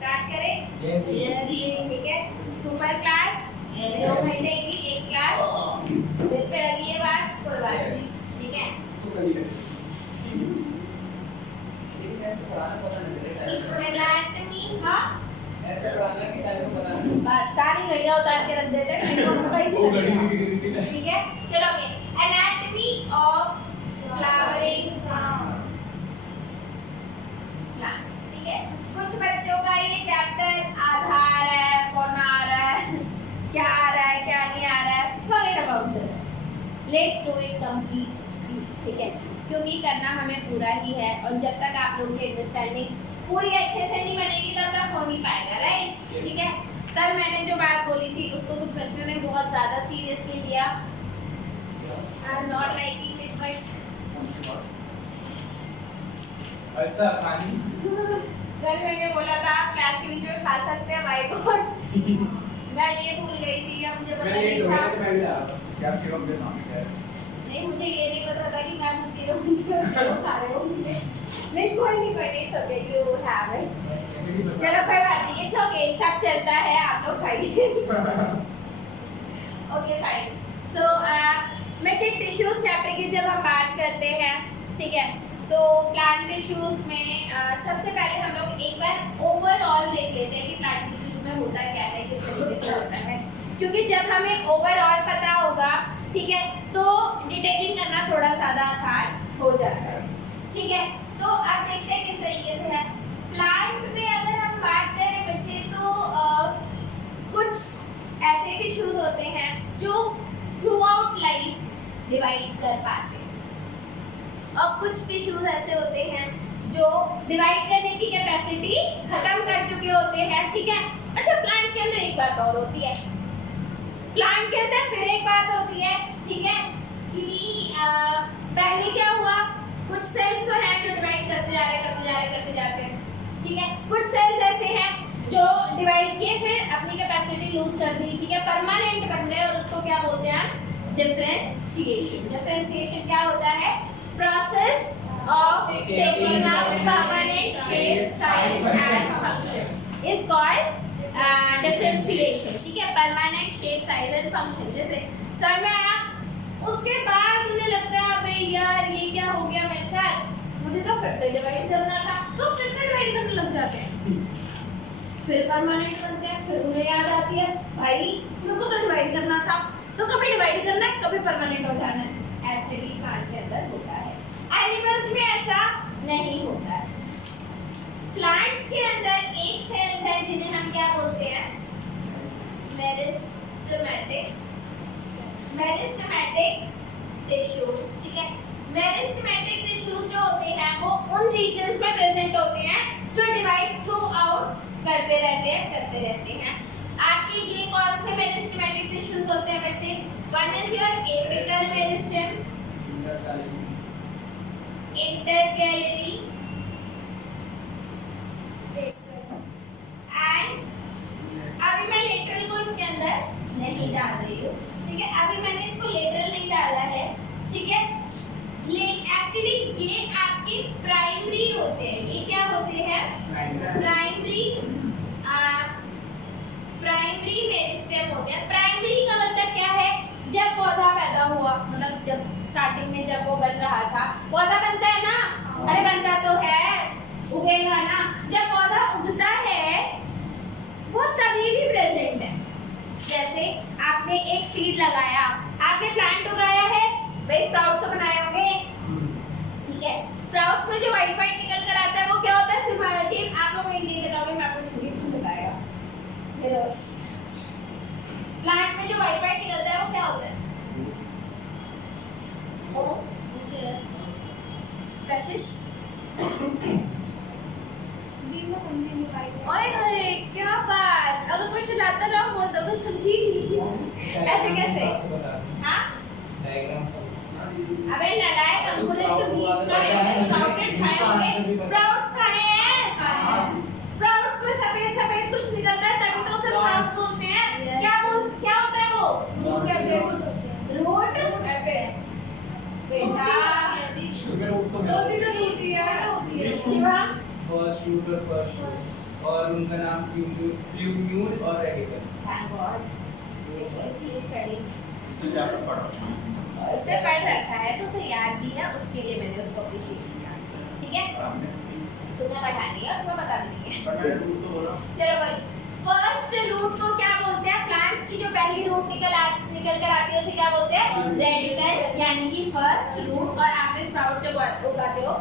Start करें? Yes, ठीक है। सुपर क्लास 2 घंटे की एक क्लास, दिल पे लगी है बात, कोई बात नहीं, ठीक है। एनाटॉमी, हाँ ऐसे पढ़ाना कि टाइम पता नहीं। बस सारी घड़ियां उतार के रख देते हैं, देखो हम कहीं ठीक है। चलो okay, anatomy of flowering plants, ठीक है। कुछ बच्चों का ये चैप्टर आधा आ रहा है, पौना आ रहा है, क्या आ रहा है क्या नहीं आ रहा है, forget about this, let's do it completely, ठीक है, क्योंकि करना हमें पूरा ही है और जब तक आप लोगों की अंडरस्टैंडिंग पूरी अच्छे से नहीं बनेगी तब तक हो नहीं पाएगा, राइट? ठीक है। कल मैंने जो बात बोली थी उसको कुछ बच्चों ने बहुत ज़्यादा सीरियसली लिया, आई am not liking it, but अच्छा पानी कल मैंने बोला था आप क्लास के बीच में खा सकते हैं भाई को, मैं ये भूल गई थी, अब मुझे पता नहीं था। क्या सिरप के सामने है? नहीं, मुझे ये नहीं पता था कि मैं भूखी रहूंगी और वो खा रहे होंगे। नहीं कोई नहीं, सब यू हैव इट। चलो कोई बात नहीं, इट्स ओके, सब चलता है, आप लोग खाइए। Okay fine. सो मैटिक टिश्यूज चैप्टर की जब हम बात करते हैं, ठीक है, तो प्लांट टिश्यूज में सबसे पहले हम लोग एक बार ओवरऑल देख लेते हैं कि प्लांट टिश्यूज में होता क्या है, किस तरीके से होता है, क्योंकि जब हमें ओवरऑल पता होगा, ठीक है, तो डिटेलिंग करना थोड़ा ज़्यादा आसान हो जाता है, ठीक है। तो अब देखते हैं किस तरीके से है। प्लांट में अगर हम बात करें बच्चे, तो कुछ ऐसे टिश्यूज होते हैं जो थ्रू आउट लाइफ डिवाइड कर पाते हैं और कुछ टिश्यूज ऐसे होते हैं जो डिवाइड करने की कैपेसिटी खत्म कर चुके होते हैं, ठीक है। अच्छा, प्लांट के अंदर एक बात और होती है, प्लांट के अंदर फिर एक बात होती है, ठीक है, कि पहले क्या हुआ, कुछ सेल्स तो हैं जो डिवाइड करते जा रहे हैं, ठीक है। कुछ सेल्स ऐसे हैं जो डिवाइड किए फिर अपनी कैपेसिटी लूज कर दी, ठीक है, परमानेंट बन गए और उसको क्या बोलते हैं, डिफरेंशिएशन। डिफरेंशिएशन क्या होता है, process of taking up permanent shape, size and function is called differentiation, ठीक है, permanent shape, size and function. जैसे समझ में आया? उसके बाद उन्हें लगता है अबे यार ये क्या हो गया मेरे साथ, मुझे तो फिर से डिवाइड करना था, तो फिर से डिवाइड करने लग जाते हैं, फिर परमानेंट बनते हैं, फिर उन्हें याद आती है भाई मेरे को तो डिवाइड करना था, तो कभी डिवाइड करना है कभी परमानेंट हो जाना है। ऐसे भी प्लांट के अंदर होता है, एनिमल्स में ऐसा नहीं होता है। प्लांट्स के अंदर एक सेल्स है जिन्हें हम क्या बोलते हैं, मेरिस्टेमेटिक टिश्यूज, ठीक है। मेरिस्टेमेटिक टिश्यूज जो होते हैं वो उन रीजन्स में प्रेजेंट होते हैं जो डिवाइड थ्रू आउट करते रहते हैं। आपके ये कौन से मेरिस्टेमेटिक टिश्यूज होते हैं बच्चे? One is your apical meristem, intercalary and अभी मैं लेटरल को इसके अंदर नहीं डाल रही हूँ, ठीक है, अभी मैंने इसको लेटरल नहीं डाला है, ठीक है। एक्चुअली ये आपके प्राइमरी होते हैं, ये क्या होते हैं, प्राइमरी मेरिस्टेम होते हैं। प्राइमरी का मतलब क्या है, जब पौधा पैदा हुआ, मतलब जब स्टार्टिंग में जब वो बन रहा था, पौधा बनता है ना, अरे बनता तो है, उगेगा ना, जब पौधा उगता है वो तभी भी प्रेजेंट है। जैसे आपने एक सीड लगाया, आपने प्लांट उगाया है, भाई स्प्राउट्स तो बनाए होंगे, ठीक है। स्प्राउट्स में जो वाइट वाइट निकल कर आता है वो क्या होता है, सिर्फ आप लोग नहीं बताओगे, मैं आपको छोटी सी बताएगा। प्लांट में जो वाइट वाइट निकलता है वो क्या होता है, वो कशिश, ओए होए क्या बात, अगर कोई चिल्लाता ना बोल दो तो समझी नहीं, ऐसे कैसे, हाँ अबे नालायक, अंकुरित तो बीज का है, स्प्राउटेड खाए होंगे, स्प्राउट्स खाए हैं, स्प्राउट्स में सफेद सफेद कुछ निकलता है तभी तो उसे स्प्राउट्स बोलते हैं। क्या होता है वो, रूट बेटा, शुगर रूट तो होती है शिवा फर्स्ट रूट और फर्स्ट और उनका नाम प्लूम्यूल और रेडिकल। थैंक गॉड इसलिए स्टडी इसमें चैप्टर पढ़ा उससे पढ़ रखा है तो उसे याद भी है, उसके लिए मैंने उसको अप्रिशिएट किया। ठीक है, तुम्हें पढ़ानी है और तुम्हें बता देनी है। चलो भाई, फर्स्ट रूट को क्या बोलते हैं? प्लांट्स की जो पहली रूट निकल कर आती है उसे क्या बोलते हैं? रेडिकल, यानी कि फर्स्ट रूट। और आपने स्प्राउट्स जो उगाते हो,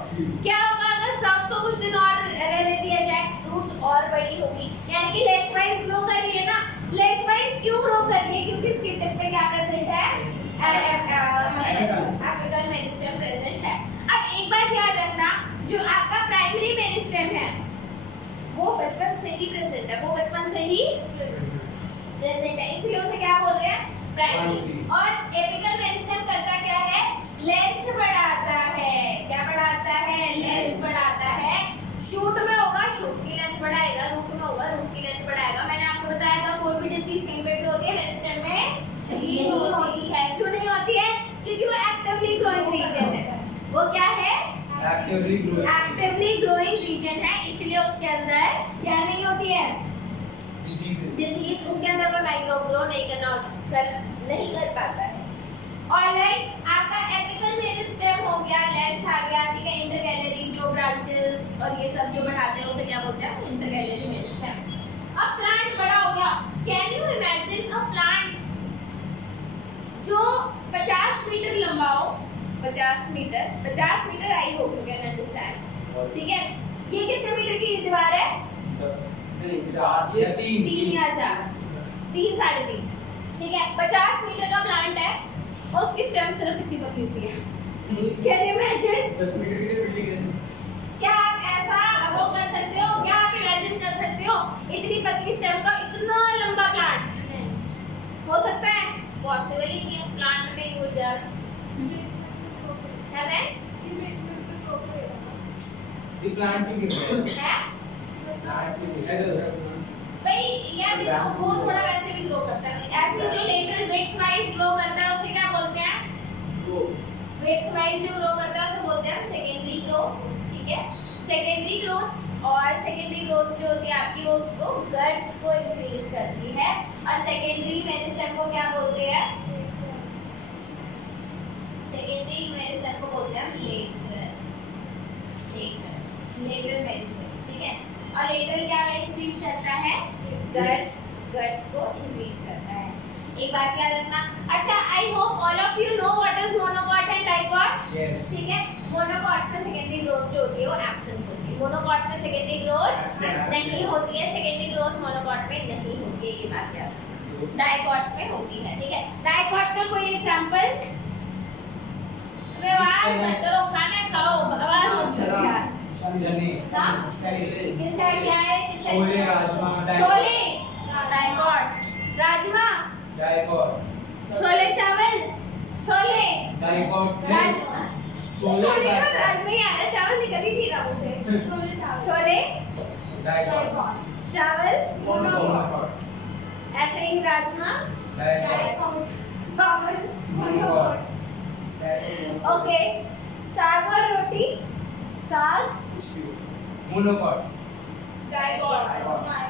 क्या होगा अगर स्प्राउट्स को कुछ दिन और रहने दिया जाए? रूट्स और बड़ी होगी, यानी कि लेंथ वाइज ग्रो कर रही है ना। लेंथ वाइज क्यों ग्रो कर रही है? क्योंकि उसकी टिप पे क्या प्रेजेंट है? एपिकल मेरिस्टेम प्रेजेंट है। अब एक बात याद रखना, जो आपका प्राइमरी मेरिस्टेम है वो बचपन से ही प्रेजेंट है, वो बचपन से ही प्रेजेंट है, इसलिए उसे क्या बोल रहे हैं? प्राइमरी। और एपिकल मेरिस्टेम करता क्या है? लेंथ बढ़ाता है। क्या बढ़ाता है? लेंथ बढ़ाता है। शूट में होगा, शूट की लेंथ बढ़ाएगा। रूट में होगा, रूट की लेंथ बढ़ाएगा। मैंने आपको बताया था कोई भी डिसीज कहीं पे भी होती है, मेरिस्टेम में नहीं होती है। क्यों नहीं होती है? क्योंकि वो एक्टिवली ग्रोइंग रीजन है। वो क्या है? एक्टिवली ग्रोइंग रीजन है, इसलिए उसके अंदर क्या नहीं होती है? डिसीज। उसके अंदर कोई माइक्रो ग्रो नहीं कर पाता है। ऑलराइट, आपका एपिकल मेरिस्टेम हो गया, लेंथ आ गया, ठीक है। इंटरकैलरी जो ब्रांचेस और ये सब जो बढ़ाते हैं उसे क्या बोलते हैं? Intercalary meristem. अब प्लांट बड़ा हो गया। Can you imagine a plant जो 50 मीटर लंबा हो? 50 मीटर हाई हो, यू कैन अंडरस्टैंड, ठीक है। ये कितने मीटर की दीवार है? 3 या 3 या 4, 3 साढ़े 3, ठीक है। 50 मीटर का प्लांट है और उसकी स्टेम सिर्फ इतनी पतली सी है। Can you imagine? 10 मीटर की बिल्डिंग है। क्या आप ऐसा वो कर सकते हो? क्या आप इमेजिन कर सकते हो इतनी पतली स्टेम का इतना लंबा प्लांट? हो सकता है? पॉसिबल ही नहीं है। प्लांट में यूज है ये प्लांट भी गिर रहा है। है भाई यार, देखो वो थोड़ा वैसे भी ग्रो करता है। ऐसे जो लेटरल विड्थ वाइज ग्रो करता है उसे क्या बोलते हैं? विड्थ वाइज जो ग्रो करता है उसे बोलते हैं सेकेंडरी ग्रोथ, ठीक है। सेकेंडरी ग्रोथ, और सेकेंडरी ग्रोथ जो होती है आपकी वो उसको गट को इंक्रीज करती है। और सेकेंडरी मेरिस्टेम को क्या बोलते हैं? सेकेंडरी मेरिस्टेम को बोलते हैं लेटरल मेरिस्टेम, ठीक है। और लेटरल क्या इंक्रीज करता है? गट को इंक्रीज करता है। एक बात याद रखना। अच्छा, I hope all of you know what is monocot and dicot, ठीक है। मोनोकॉट में सेकेंडरी ग्रोथ जो होती है वो एब्सेंट होती है। मोनोकॉट में सेकेंडरी ग्रोथ नहीं होती है, सेकेंडरी ग्रोथ मोनोकॉट में नहीं होती है, ये बात याद रखना। डाइकॉट्स में होती है, ठीक है। डाइकॉट्स का कोई एग्जांपल? व्यवहार मत करो, खाना खाओ, आवाज मत करो यार। किसका क्या है? छोले, राजमा, छोले डाइकॉट, राजमा डाइकॉट, छोले चावल, छोले डाइकॉट, राजमा। छोले के बाद राजमा ही आ रहा है, चावल निकल ही नहीं रहा मुझसे। छोले डाइकॉट, चावल मोनोकॉट, ऐसे ही राजमा डाइकॉट, चावल मोनोकॉट, ओके। साग और रोटी, साग मोनोकॉट,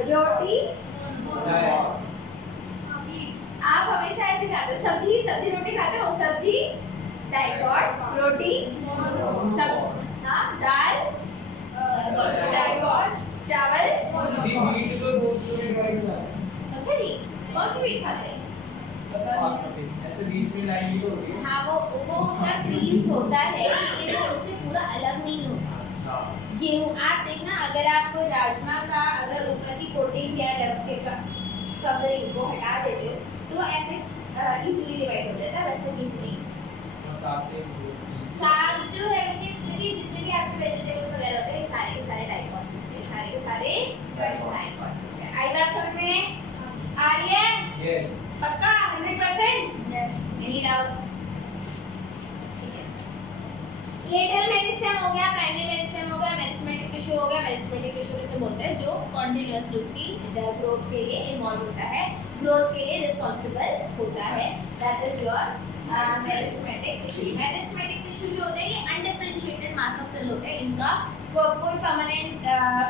रोटी। डाइकॉट। आप हमेशा ऐसे खाते हो, सब्जी रोटी खाते हो? सब्जी डाइकॉट, रोटी सब, हाँ, दाल चावल। मीट तो रोज सुबह ट्राई करता है। अच्छा जी, कौन सी मीट खाते हैं? ऐसे बीच में लाइन भी तो होती है। हाँ, वो उसका सीरीज होता है, लेकिन वो उससे पूरा अलग नहीं होता। गेहूँ आप देखना, अगर आप राजमा का अगर ऊपर की कोटिंग या कवरिंग को हटा देते हो तो ऐसे इजीली डिवाइड हो जाता है, वैसे गेहूँ नहीं। साग जो है जितने भी आपके वेजिटेबल्स वगैरह होते हैं सारे के सारे डाइकॉट्स होते हैं, सारे के सारे डाइकॉट्स होते हैं। आई बात समझ में आ रही है? यस। पक्का 100%? Any doubts? लेटरल मेरिस्टेम हो गया, प्राइमरी मेरिस्टेम हो गया, मेरिस्टेमेटिक टिश्यू हो गया। मेरिस्टेमेटिक टिश्यू किसे बोलते हैं? जो कॉन्टिन्यूअसली उसकी ग्रोथ के लिए इन्वॉल्व होता है, ग्रोथ के लिए रिस्पांसिबल होता है। That is your meristematic tissue. Meristematic tissue जो होता है ये अनडिफरेंशिएटेड मास ऑफ मसल होते हैं, इनका कोई परमानेंट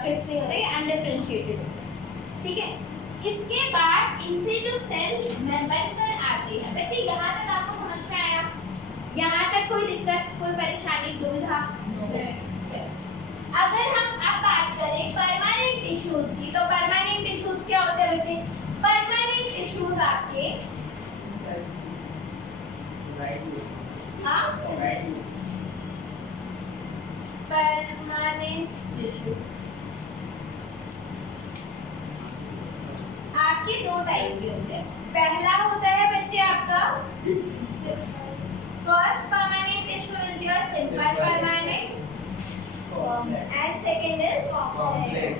फिक्स नहीं होता, ये अनडिफरेंशिएटेड होता है, ठीक है। इसके बाद इनसे जो सेल बनकर आते हैं बच्चे, यहाँ तक आपको समझ में आया? यहाँ तक कोई दिक्कत, कोई परेशानी, दुविधा? अगर हम अब बात करें परमानेंट टिश्यूज की, तो परमानेंट टिश्यूज क्या होते हैं बच्चे? परमानेंट टिश्यूज आपके हाँ परमानेंट टिश्यू आपके दो टाइप के होते हैं। पहला होता है बच्चे आपका first permanent tissue is your simple permanent and second is Complex.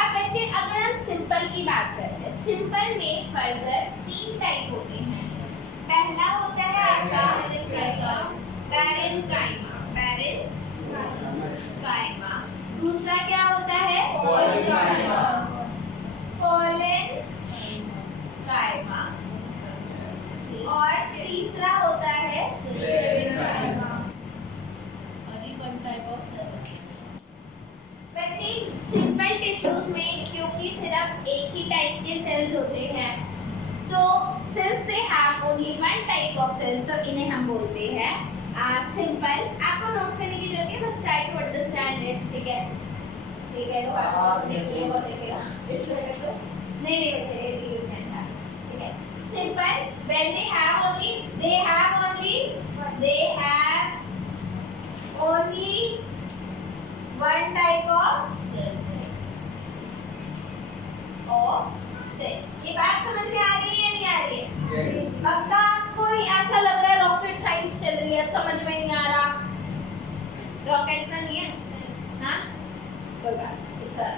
अब बच्चे अगर हम सिंपल की बात करते हैं, सिंपल में फर्दर 3 टाइप होते हैं। पहला होता है आपका पैरेन्काइमा, दूसरा क्या होता है? कोलेनकाइमा, और तीसरा होता है बच्चे सिंपल टिश्यूज में क्योंकि सिर्फ एक ही टाइप के सेल्स होते हैं, so since they have only one type of cells, तो इन्हें हम बोलते हैं सिंपल। आपको नोट करने की जरूरत है, बस ट्राई टू अंडरस्टैंड इट, ठीक है? ठीक है, तो आप देखिएगा और देखिएगा, इट्स बेटर। नहीं बच्चे, यू कैन हैव, ठीक है? Simple when they have only one type of cells। ये बात समझ में आ रही है या नहीं आ रही है? Yes. पक्का आपको ऐसा लग रहा है रॉकेट साइंस चल रही है, समझ में नहीं आ रहा? रॉकेट में नहीं है ना, कोई बात नहीं, इस तरह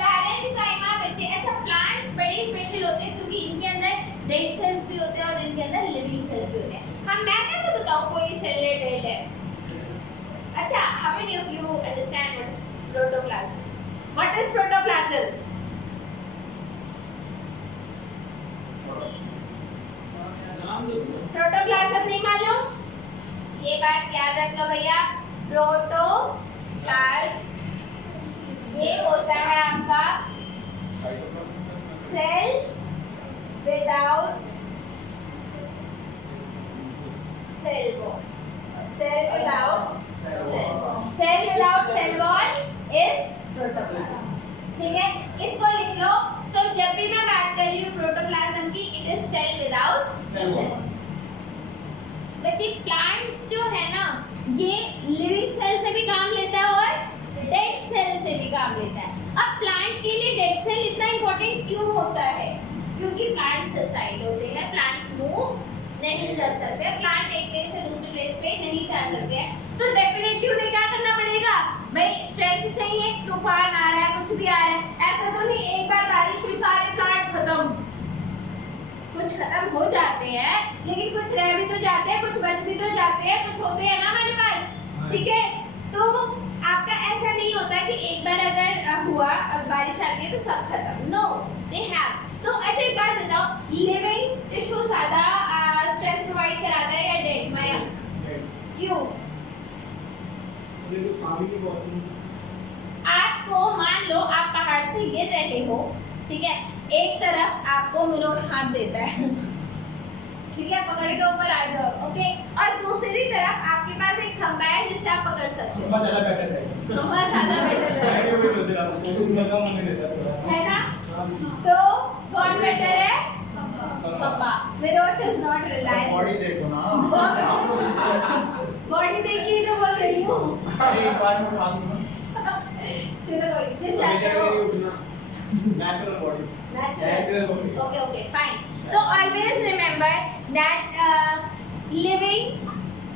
पैरेन्काइमा बच्चे। अच्छा, प्लांट्स बड़े स्पेशल होते हैं क्योंकि इनके अंदर डेड सेल्स भी होते हैं और इनके अंदर लिविंग सेल्स भी होते हैं। हम मैं कैसे बताऊं कोई सेल डेड है? अच्छा, how many of you understand what is protoplasm? What is protoplasm? Protoplasm नहीं मालूम? ये बात याद रख लो भैया, प्रोटोप्लाज्म ये होता है आपका cell without cell wall. Cell without cell wall is protoplasm, ठीक है? इसको लिख लो। तो जब भी मैं बात कर रही हूँ प्रोटोप्लाज्म की, it is cell without cell. बच्चे प्लांट्स जो है ना, ये लिविंग सेल से भी काम लेता है और डेड सेल से भी काम लेता है। अब प्लांट के लिए डेड सेल इतना इंपॉर्टेंट क्यों होता है? क्योंकि प्लांट्स सस्टेन होते हैं, प्लांट्स मूव नहीं कर सकते, प्लांट एक प्लेस से दूसरे प्लेस पे नहीं जा सकते हैं, तो डेफिनेटली उन्हें क्या करना पड़ेगा भाई? स्ट्रेंथ चाहिए। तूफान आ रहा है, कुछ भी आ रहा है, ऐसा तो नहीं एक बार बारिश हुई सारे प्लांट खत्म। कुछ खत्म हो जाते हैं लेकिन कुछ रह भी तो जाते हैं, कुछ बच भी तो जाते हैं, कुछ होते हैं ना हमारे पास, ठीक है? तो आपका ऐसा नहीं होता कि एक बार अगर हुआ अब बारिश आती है तो सब खत्म, नो, दे हैव। तो अच्छा एक बात बताओ, लिविंग टिश्यू ज्यादा स्ट्रेंथ प्रोवाइड कराता है या डेड? माया क्यों? आपको मान लो आप पहाड़ से गिर रहे हो, ठीक है? एक तरफ आपको मनोज हाथ देता है, ठीक है, पकड़ के ऊपर आ जाओ, ओके? और दूसरी तरफ आपके पास एक खंभा है जिससे आप पकड़ सकते हो। ज़्यादा बेटर है। खंभा ज्यादा बेटर है ना? तो कौन बेटर है? खंभा। Manoj is not reliable. Body देखो ना। बॉडी देखी तो बोल रही हूँ। एक बार में उठा दूँ। चलो कोई जिम जाते हो। Natural body. Natural body. Okay, fine. So always remember that living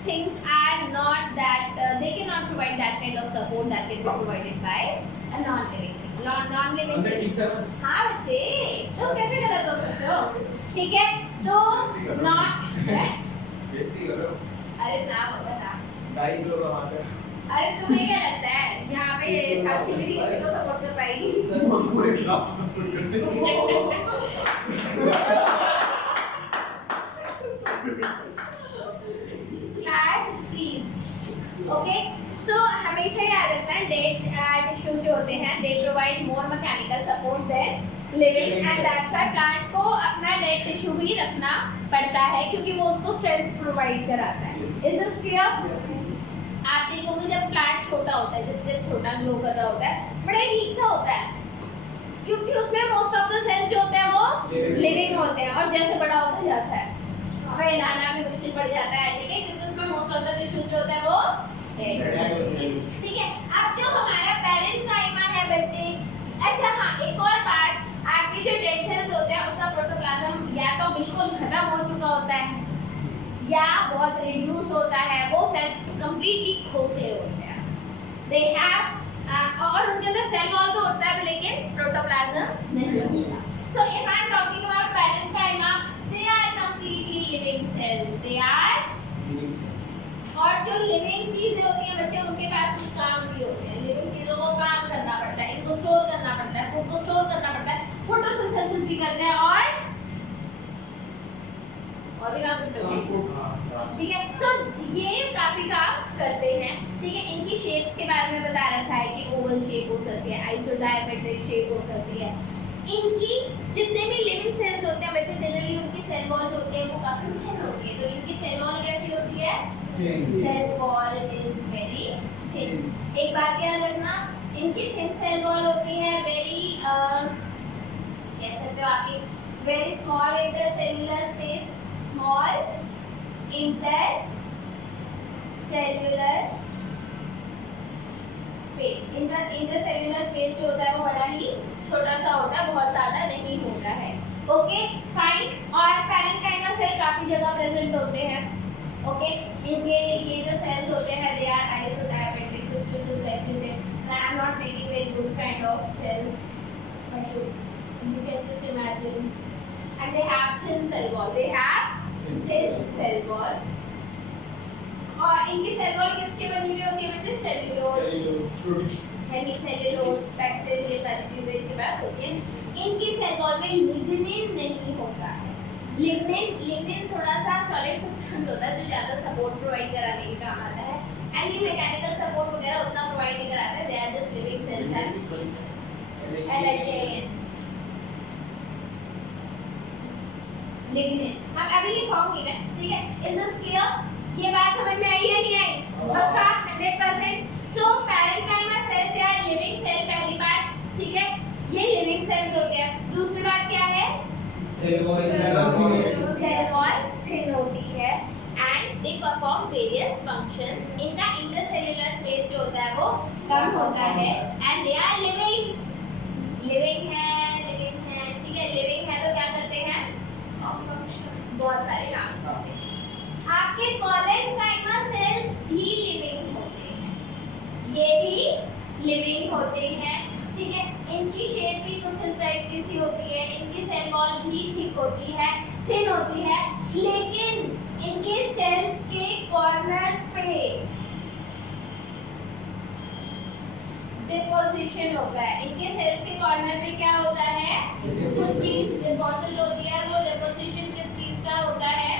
things are not that they cannot provide that kind of support that can be provided by a non-living thing. Non-living things. हाँ बच्चे, तो कैसे गलत हो सकते हो? ठीक है? तो not. बेइज्जती करो। अरे ना बता ना। गाड़ी को लगा मारते। अरे तुम्हें क्या लगता है यहाँ पे साक्षी मेरी किसी को सपोर्ट कर पाएगी? तो पूरे क्लास सपोर्ट करते हैं। Class, please. ओके सो हमेशा याद रखना डेड टिश्यूज जो होते हैं they provide more mechanical support than living and that's why plant को अपना डेड टिश्यू भी रखना पड़ता है क्योंकि वो उसको स्ट्रेंथ प्रोवाइड कराता है। Is this clear? आप देखोगे जब प्लांट छोटा होता है जिससे छोटा ग्रो कर रहा होता है बड़ा वीक सा होता है क्योंकि उसमें मोस्ट ऑफ द सेल्स जो होते हैं वो लिविंग होते हैं और जैसे बड़ा होता जाता है हमें हिलाना भी मुश्किल पड़ जाता है ठीक है क्योंकि उसमें मोस्ट ऑफ द टिश्यूज जो होते हैं वो ठीक है। अब जो हमारा पैरेन्काइमा है बच्चे, अच्छा हाँ एक और बात आपके जो डेड सेल्स होते हैं उनका प्रोटोप्लाज्म या तो बिल्कुल खत्म हो चुका होता है या बहुत रिड्यूस होता है वो सेल कंप्लीटली खोखले होते हैं दे हैव और उनके अंदर सेल वॉल तो होता है लेकिन प्रोटोप्लाज्म नहीं होता। So if I am talking about parenchyma they are completely living cells they are और जो लिविंग चीजें होती हैं बच्चे उनके पास कुछ काम भी होते हैं लिविंग चीजों को काम करना पड़ता है इसको स्टोर करना पड़ता है फूड को स्टोर करना पड़ता है फोटोसिंथेसिस भी करते हैं और भी काम करते हैं ठीक है। सो ये काफी काम करते हैं ठीक है। इनकी शेप्स के बारे में बता रखा है कि ओवल शेप हो सकती है आइसोडायमेट्रिक शेप हो सकती है। इनकी जितने भी लिविंग सेल्स होते हैं बच्चे जनरली उनकी सेल वॉल जो होती है वो काफी थिन होती है तो इनकी सेल वॉल कैसी होती है cell wall is very thin. एक बात याद रखना इनकी थिन सेल वॉल होती है वेरी कह सकते हो आप very small intercellular space small intercellular space intercellular space जो होता है वो बड़ा ही छोटा सा होता है बहुत ज़्यादा नहीं होता है। ओके फाइन और पैरेन्काइमा सेल काफ़ी जगह प्रेजेंट होते हैं ओके इनके ये जो सेल्स होते हैं they are isodiametric which is like this I am not making very good kind of cells but you can just imagine and they have thin cell wall they have thin cell wall और इनकी cell wall किसके बनी हुई होती है बच्चे cellulose hemicellulose pectin ये सारी चीजें इनके पास होती हैं। इनकी सेल वॉल में लिग्निन नहीं होता है लिग्निन थोड़ा सा सॉलिड सब्सटेंस होता है जो ज़्यादा सपोर्ट प्रोवाइड कराने के काम आता है एंटी मैकेनिकल सपोर्ट वगैरह उतना प्रोवाइड नहीं कराता है they are just living cells and LHAN lignin हम अभी लिखाऊंगी मैं ठीक है। Is this clear? ये बात समझ में आई है नहीं आई? पक्का 100%। So parenchyma cells they are living cell पहली बात ठीक है ये लिविंग सेल्स होते हैं। दूसरी बात क्या है सेल वॉल थिन होती है and they perform various functions. इनका इंटरसेल्युलर स्पेस जो होता है वो कम होता है एंड दे आर लिविंग है ठीक है। लिविंग है तो क्या करते हैं बहुत सारे काम करते हैं। आपके पैरेन्काइमा सेल्स भी लिविंग होते हैं ये भी लिविंग होते हैं ठीक है। इनकी शेप भी कुछ इस टाइप की सी होती है इनकी सेल वॉल भी थिक होती है थिन होती है लेकिन इनके सेल्स के कॉर्नर्स पे डिपोजिशन होता है। इनके सेल्स के कॉर्नर पे क्या होता है कुछ चीज डिपॉजिट होती है वो डिपोजिशन किस चीज का होता है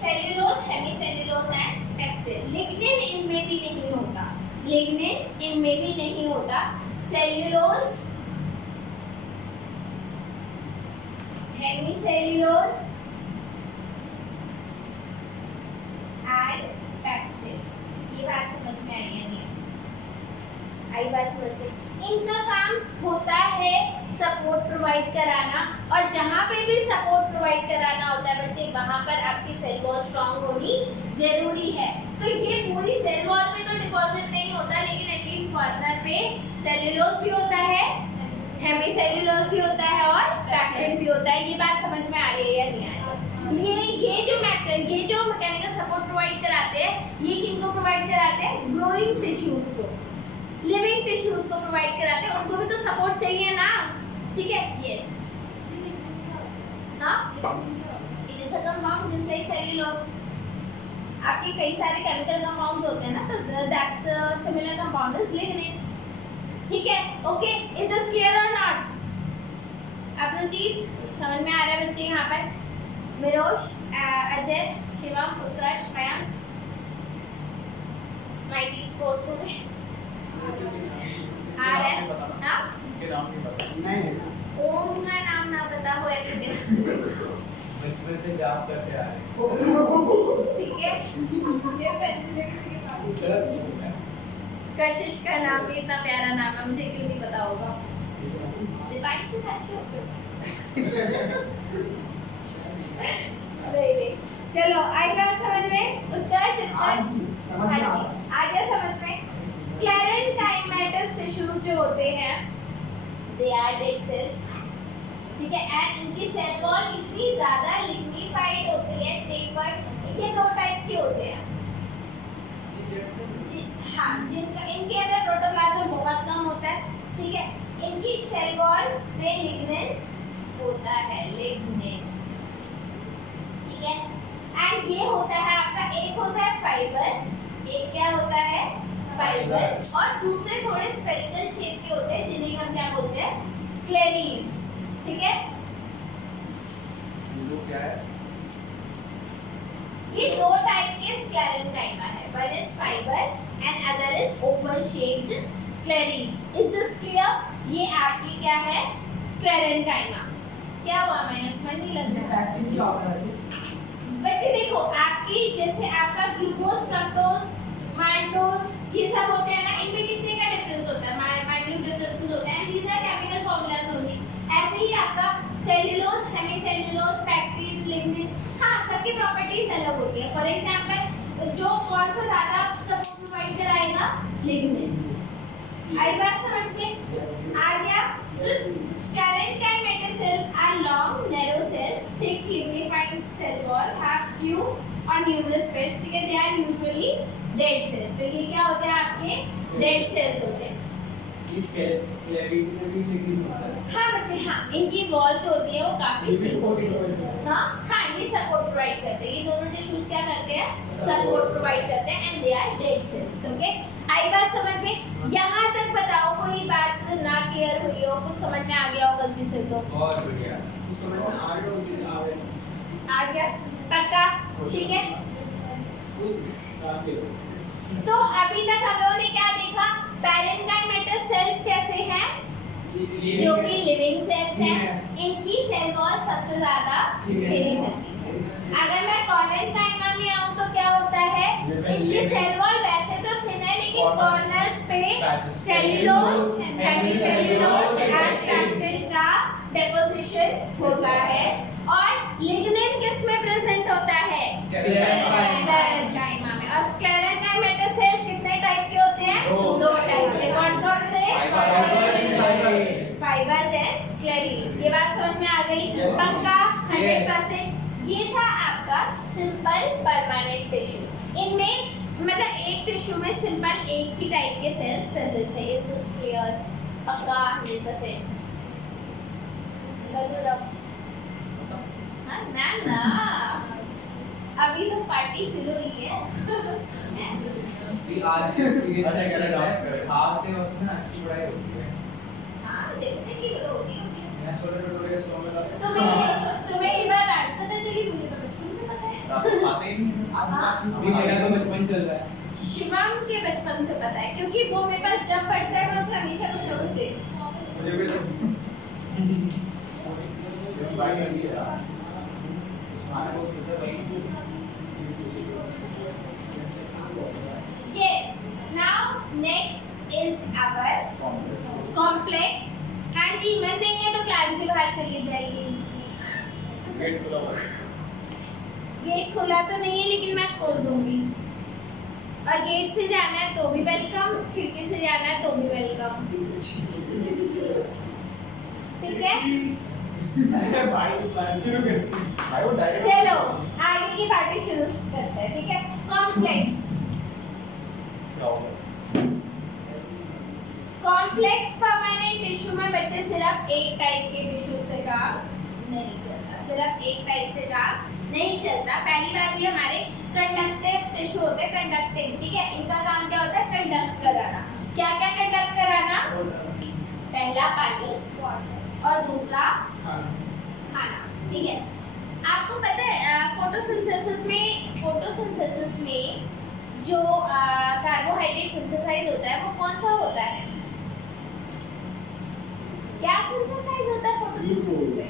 cellulose hemicellulose and pectin. Lignin इनमें भी नहीं होता लिग्निन इनमें भी नहीं होता सेल्यूलोज हेमीसेल्यूलोज एंड पेक्टिन। ये बात समझ में आई है नहीं आई बात समझ में? इनका काम होता है सपोर्ट प्रोवाइड कराना और जहाँ पे भी सपोर्ट प्रोवाइड कराना होता है बच्चे वहाँ पर आपकी सेल वॉल स्ट्रांग होनी जरूरी है। तो ये पूरी सेल वॉल पे तो डिपॉजिट नहीं होता लेकिन एटलीस्ट कॉर्नर पे सेल्यूलोज भी होता है हेमीसेल्यूलोज भी होता है और पेक्टिन भी होता है। ये बात समझ में आ रही है या नहीं आ रही? ये जो मैकेनिकल सपोर्ट प्रोवाइड कराते हैं ये किनको प्रोवाइड कराते हैं ग्रोइंग टिश्यूज को लिविंग टिश्यूज को प्रोवाइड कराते हैं उनको भी तो सपोर्ट चाहिए ना ठीक है। यस हाँ it is a compound just like cellulose. आपके कई सारे केमिकल कंपाउंड्स होते हैं ना तो that's similar compound is lignin ठीक है। ओके इज दिस क्लियर और नॉट? अपनुजीत समझ में आ रहा है बच्चे यहाँ पर? मिरोश अजय शिवम, उत्कर्ष, Mayank, my these four students are at हाँ उनके नाम नहीं पता। नहीं ओम का नाम ना पता हो ऐसे कैसे बचपन से जाप करते आ रहे ठीक है। ये कशिश का नाम भी इतना प्यारा नाम है, मुझे क्यों नहीं पता होगा। दीपांशी साक्षी होते नहीं, चलो आई बात समझ में। उत्कर्ष उत्कर्ष समझ में आ रहा। आ गया समझ में। स्क्लेरेंकाइमेटस टिश्यूज जो होते हैं दे आर डेड सेल्स, ठीक है। एंड इनकी सेल वॉल इतनी ज्यादा लिग्निफाइड होती है, टेपर्ड। ये दो टाइप के होते हैं। हाँ, जिनका इनके अंदर प्रोटोप्लाज्म बहुत कम होता है, ठीक है। इनकी सेल वॉल में लिग्निन होता है, लिग्निन, ठीक है। एंड ये होता है आपका, एक होता है फाइबर, एक क्या होता है फाइबर, और दूसरे थोड़े स्फेरिकल शेप के होते हैं जिन्हें हम क्या बोलते हैं स्क्लेरीड्स, ठीक है। वो क्या है? ये दो टाइप के स्क्लेरेंकाइमा है, one is fibre and other is oval shaped sclereids. Is this clear? ये आपकी क्या है स्क्लेरेंकाइमा। क्या हुआ मैं मन नहीं लग रहा क्या होता है ऐसे? बच्चे देखो, आपकी जैसे आपका ग्लूकोज, फ्रक्टोज, माल्टोज ये सब होते हैं ना, इनमें कितने का डिफरेंस होता है, माइन्यूट डिफरेंसेस होते हैं। These are chemical formulas only. ऐसे ही आपका सेल्यूलोज, हेमीसेल्यूलोज, पैक्टिन, लिग्निन, हाँ सबकी प्रॉपर्टीज अलग होती है। फॉर एग्जांपल जो कौन सा ज्यादा सपोर्ट प्रोवाइड कराएगा, लिग्निन। आई बात समझ में आ गया। Sclerenchymatic cells are long, narrow cells, thick lignified cell wall, have few or numerous pairs. ठीक है, they are usually dead cells. तो ये क्या होते हैं आपके dead cells होते हैं। इसके स्क्लेरिटी में भी लिग्निन होता है। हाँ बच्चे, हाँ इनकी वॉल्स होती है वो काफी ये भी thick होती है। हाँ हाँ, ये सपोर्ट प्रोवाइड करते हैं। ये दोनों टिश्यूज क्या करते हैं, सपोर्ट प्रोवाइड करते हैं and they are dead cells. Okay, आई बात समझ में? यहाँ तक बताओ कोई बात ना क्लियर हुई हो, कुछ समझ में आ गया हो गलती से तो? बहुत बढ़िया। कुछ समझ में आ रहा हो कि आ रहे हैं? आ गया पक्का, ठीक है। आगे। तो अभी तक हम लोगों ने क्या देखा, पैरेन्काइमेटस सेल्स कैसे हैं, जो कि लिविंग सेल्स हैं। इनकी सेल वॉल सबसे ज्यादा थिन होती है। अगर मैं कॉर्नेंकाइमा में आऊं तो क्या होता है, इनकी सेल वॉल वैसे तो थिन है लेकिन कॉर्नर्स पे सेल्यूलोज, हेमीसेल्यूलोज एंड पैक्टिन का डेपोजिशन होता है। और लिग्निन किस में प्रेजेंट होता है, स्क्लेरेंकाइमा में। और स्क्लेरेंकाइमेटस सेल्स कितने टाइप के होते हैं, दो टाइप के। कौन-कौन से, फाइबर्स एंड स्क्लेरीड्स। ये बात समझ में आ गई पक्का 100%। ये था आपका सिंपल परमानेंट टिश्यू। इनमें मतलब एक टिश्यू में सिंपल एक ही टाइप के सेल्स प्रेजेंट है। Is this clear? पक्का 100%। ना ना, अभी तो पार्टी शुरू हुई है। भी आज के अच्छा, करे डांस करे। खाते वक्त ना अच्छी पढ़ाई होती है। हाँ डेफिनेटली होती है। यहाँ छोटे टटोरे के स्लो में लाते हैं। तुम्हें ये बात आज पता चली, मुझे तो बचपन से पता है। आपको आते ही नहीं है। हाँ। भी मेरा तो बचपन चल रहा है। शिवम के बचपन से पता है क्योंकि वो मेरे पास जब पढ़ता है मैं उसे हमेशा कुछ ना कुछ देती हूँ। मुझे भी तो भाई ने दिया उस्मान को किधर रही Yes. Now next is our complex. हाँ जी, मन नहीं है तो क्लास के बाहर चली जाइए। गेट खुला हुआ है। गेट खुला तो नहीं है लेकिन मैं खोल दूंगी। और गेट से जाना है तो भी वेलकम, खिड़की से जाना है तो भी वेलकम। ठीक है? भाई शुरू कर। भाई वो डायरेक्ट चलो आगे की पार्टी शुरू करते हैं, ठीक है? कॉम्प्लेक्स। क्या होगा? कॉम्प्लेक्स परमानेंट टिश्यू में बच्चे सिर्फ एक टाइप के टिश्यू से काम नहीं चलता, सिर्फ एक टाइप से काम नहीं चलता। पहली बात ये हमारे कंडक्टिव टिश्यू होते हैं, कंडक्टिव, ठीक है? इनका काम क्या होता है, कंडक्ट कराना। क्या क्या कंडक्ट कराना? पहला पानी और दूसरा खाना, ठीक है? आपको पता है फोटोसिंथेसिस में जो कार्बोहाइड्रेट सिंथेसाइज होता है वो कौन सा होता है? क्या सिंथेसाइज होता है फोटोसिंथेसिस से?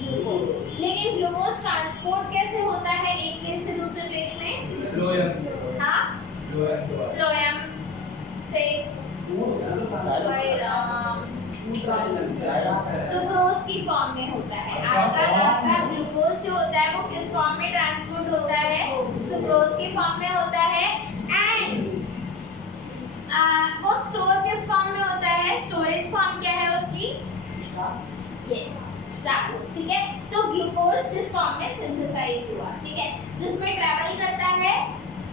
ग्लूकोज। लेकिन ग्लूकोज ट्रांसपोर्ट कैसे होता है एक प्लेस से दूसरे प्लेस में? फ्लोएम हाँ, फ्लोएम से सुक्रोज की फॉर्म में होता है। आपका ग्लूकोज जो होता है वो किस फॉर्म में ट्रांसपोर्ट होता है? सुक्रोज की फॉर्म में होता है। एंड वो स्टोर किस फॉर्म में होता है? स्टोरेज फॉर्म क्या है उसकी? Yes, starch. ठीक है, तो ग्लूकोज जिस फॉर्म में सिंथेसाइज हुआ, ठीक है, जिसमें ट्रैवल करता है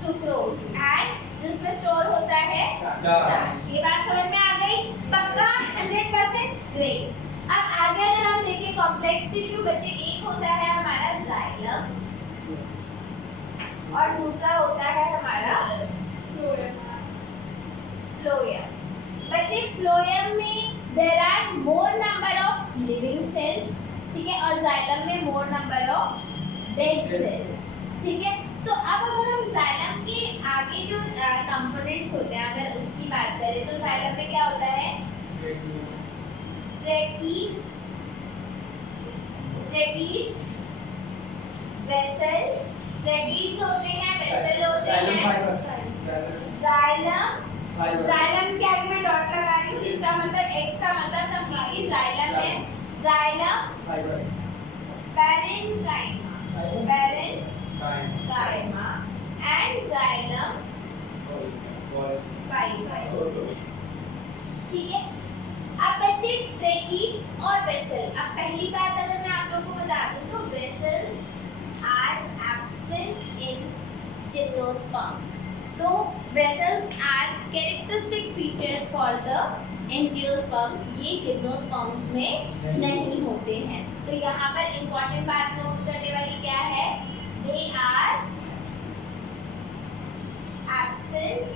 सुक्रोज एंड जिसमें स्टोर होता है स्टार्च। ये बात समझ में आ गई? पक्का 100%? ग्रेट। अब आगे अगर हम देखें कॉम्प्लेक्स टिश्यू, बच्चे एक होता है हमारा जाइलम और दूसरा होता है हमारा फ्लोएम। बच्चे फ्लोएम में there are more number of living cells, ठीक है, और जाइलम में more number of dead cells, ठीक है। तो अब अगर हम जाइलम के आगे जो कंपोनेंट्स होते हैं अगर उसकी बात करें तो जाइलम में क्या होता है? ट्रैकीज, वेसल, ट्रैकीज होते हैं, वेसल होते हैं, जाइलम के आगे मैं डॉट लगा रही हूँ, इसका मतलब एक्स का मतलब कंप्लीटली जाइलम है। Xylem parenchyma and xylem fibre, ठीक है। अब बच्चे ट्रैकीज और वेसल, अब पहली बात अगर मैं आप लोगों को बता दूं तो vessels are absent in gymnosperms. तो vessels are characteristic feature for the angiosperms, ये जिम्नोस्पर्म्स में नहीं होते हैं। तो यहाँ पर इंपॉर्टेंट बात नोट करने वाली क्या है? दे आर एब्सेंट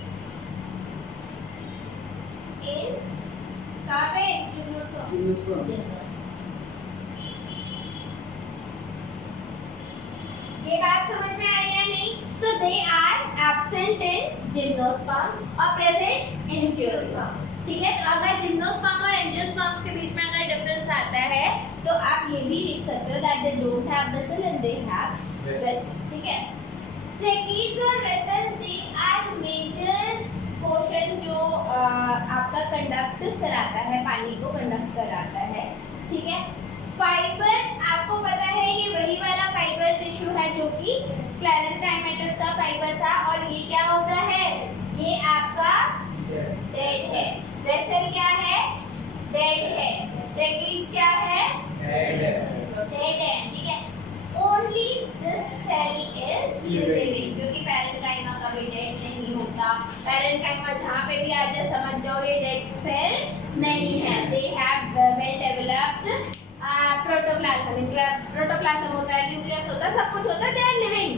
इन कहाँ पे? ये बात समझ में आई या नहीं? So they are absent in gymnosperms और present in angiosperms, ठीक है। तो अगर जिम्नोस्पर्म और एंजियोस्पर्म्स के बीच में अगर डिफरेंस आता है तो आप ये भी लिख सकते हो that they don't have vessel and they have vessel, ठीक है। ट्रैकीज और vessel they are major portion जो आपका कंडक्ट कराता है, पानी को कंडक्ट कराता है, ठीक है। फाइबर आपको पता है ये वही वाला फाइबर टिश्यू है जो कि स्क्लेरेंकाइमेटस का फाइबर था और ये क्या होता है? ये आपका डेड है। वेसल क्या है? डेड है। ट्रैकीज क्या है? डेड है, ठीक है। Only this cell is living, क्योंकि पैरेन्काइमा कभी डेड नहीं होता। पैरेन्काइमा जहाँ पे भी आ जाए समझ जाओ ये डेड सेल नहीं है। They have well developed protoplasm, इनका प्रोटोप्लाज्म होता है, न्यूक्लियस होता है, सब कुछ होता है। दे आर लिविंग,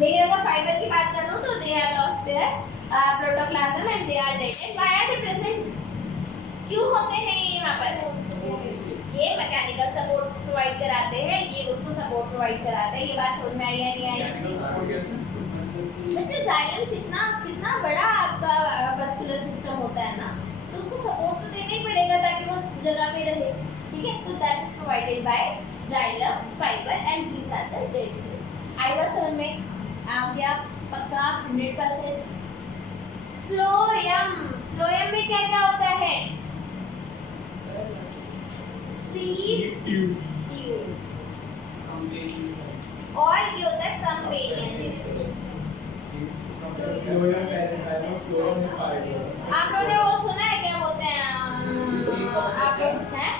लेकिन अगर फाइबर की बात करूं तो they have lost their protoplasm and they are dead. And why are they present? क्यों होते हैं ये यहाँ पर? ये मैकेनिकल सपोर्ट प्रोवाइड कराते हैं, ये उसको सपोर्ट प्रोवाइड कराते हैं। ये बात समझ में आई या नहीं आई? बच्चे जाइलम कितना बड़ा आपका वस्कुलर सिस्टम होता है ना, तो उसको सपोर्ट तो देना ही पड़ेगा ताकि वो जगह पे रहे, ठीक है। तो that is provided by xylem fibre and these are the dead cells. I was समझ में आ गया? पक्का 100%। फ्लोएम में क्या क्या होता है? सीड ट्यूब और ये होता है कंपेनियन। आपने वो सुना है क्या बोलते हैं आप हैं?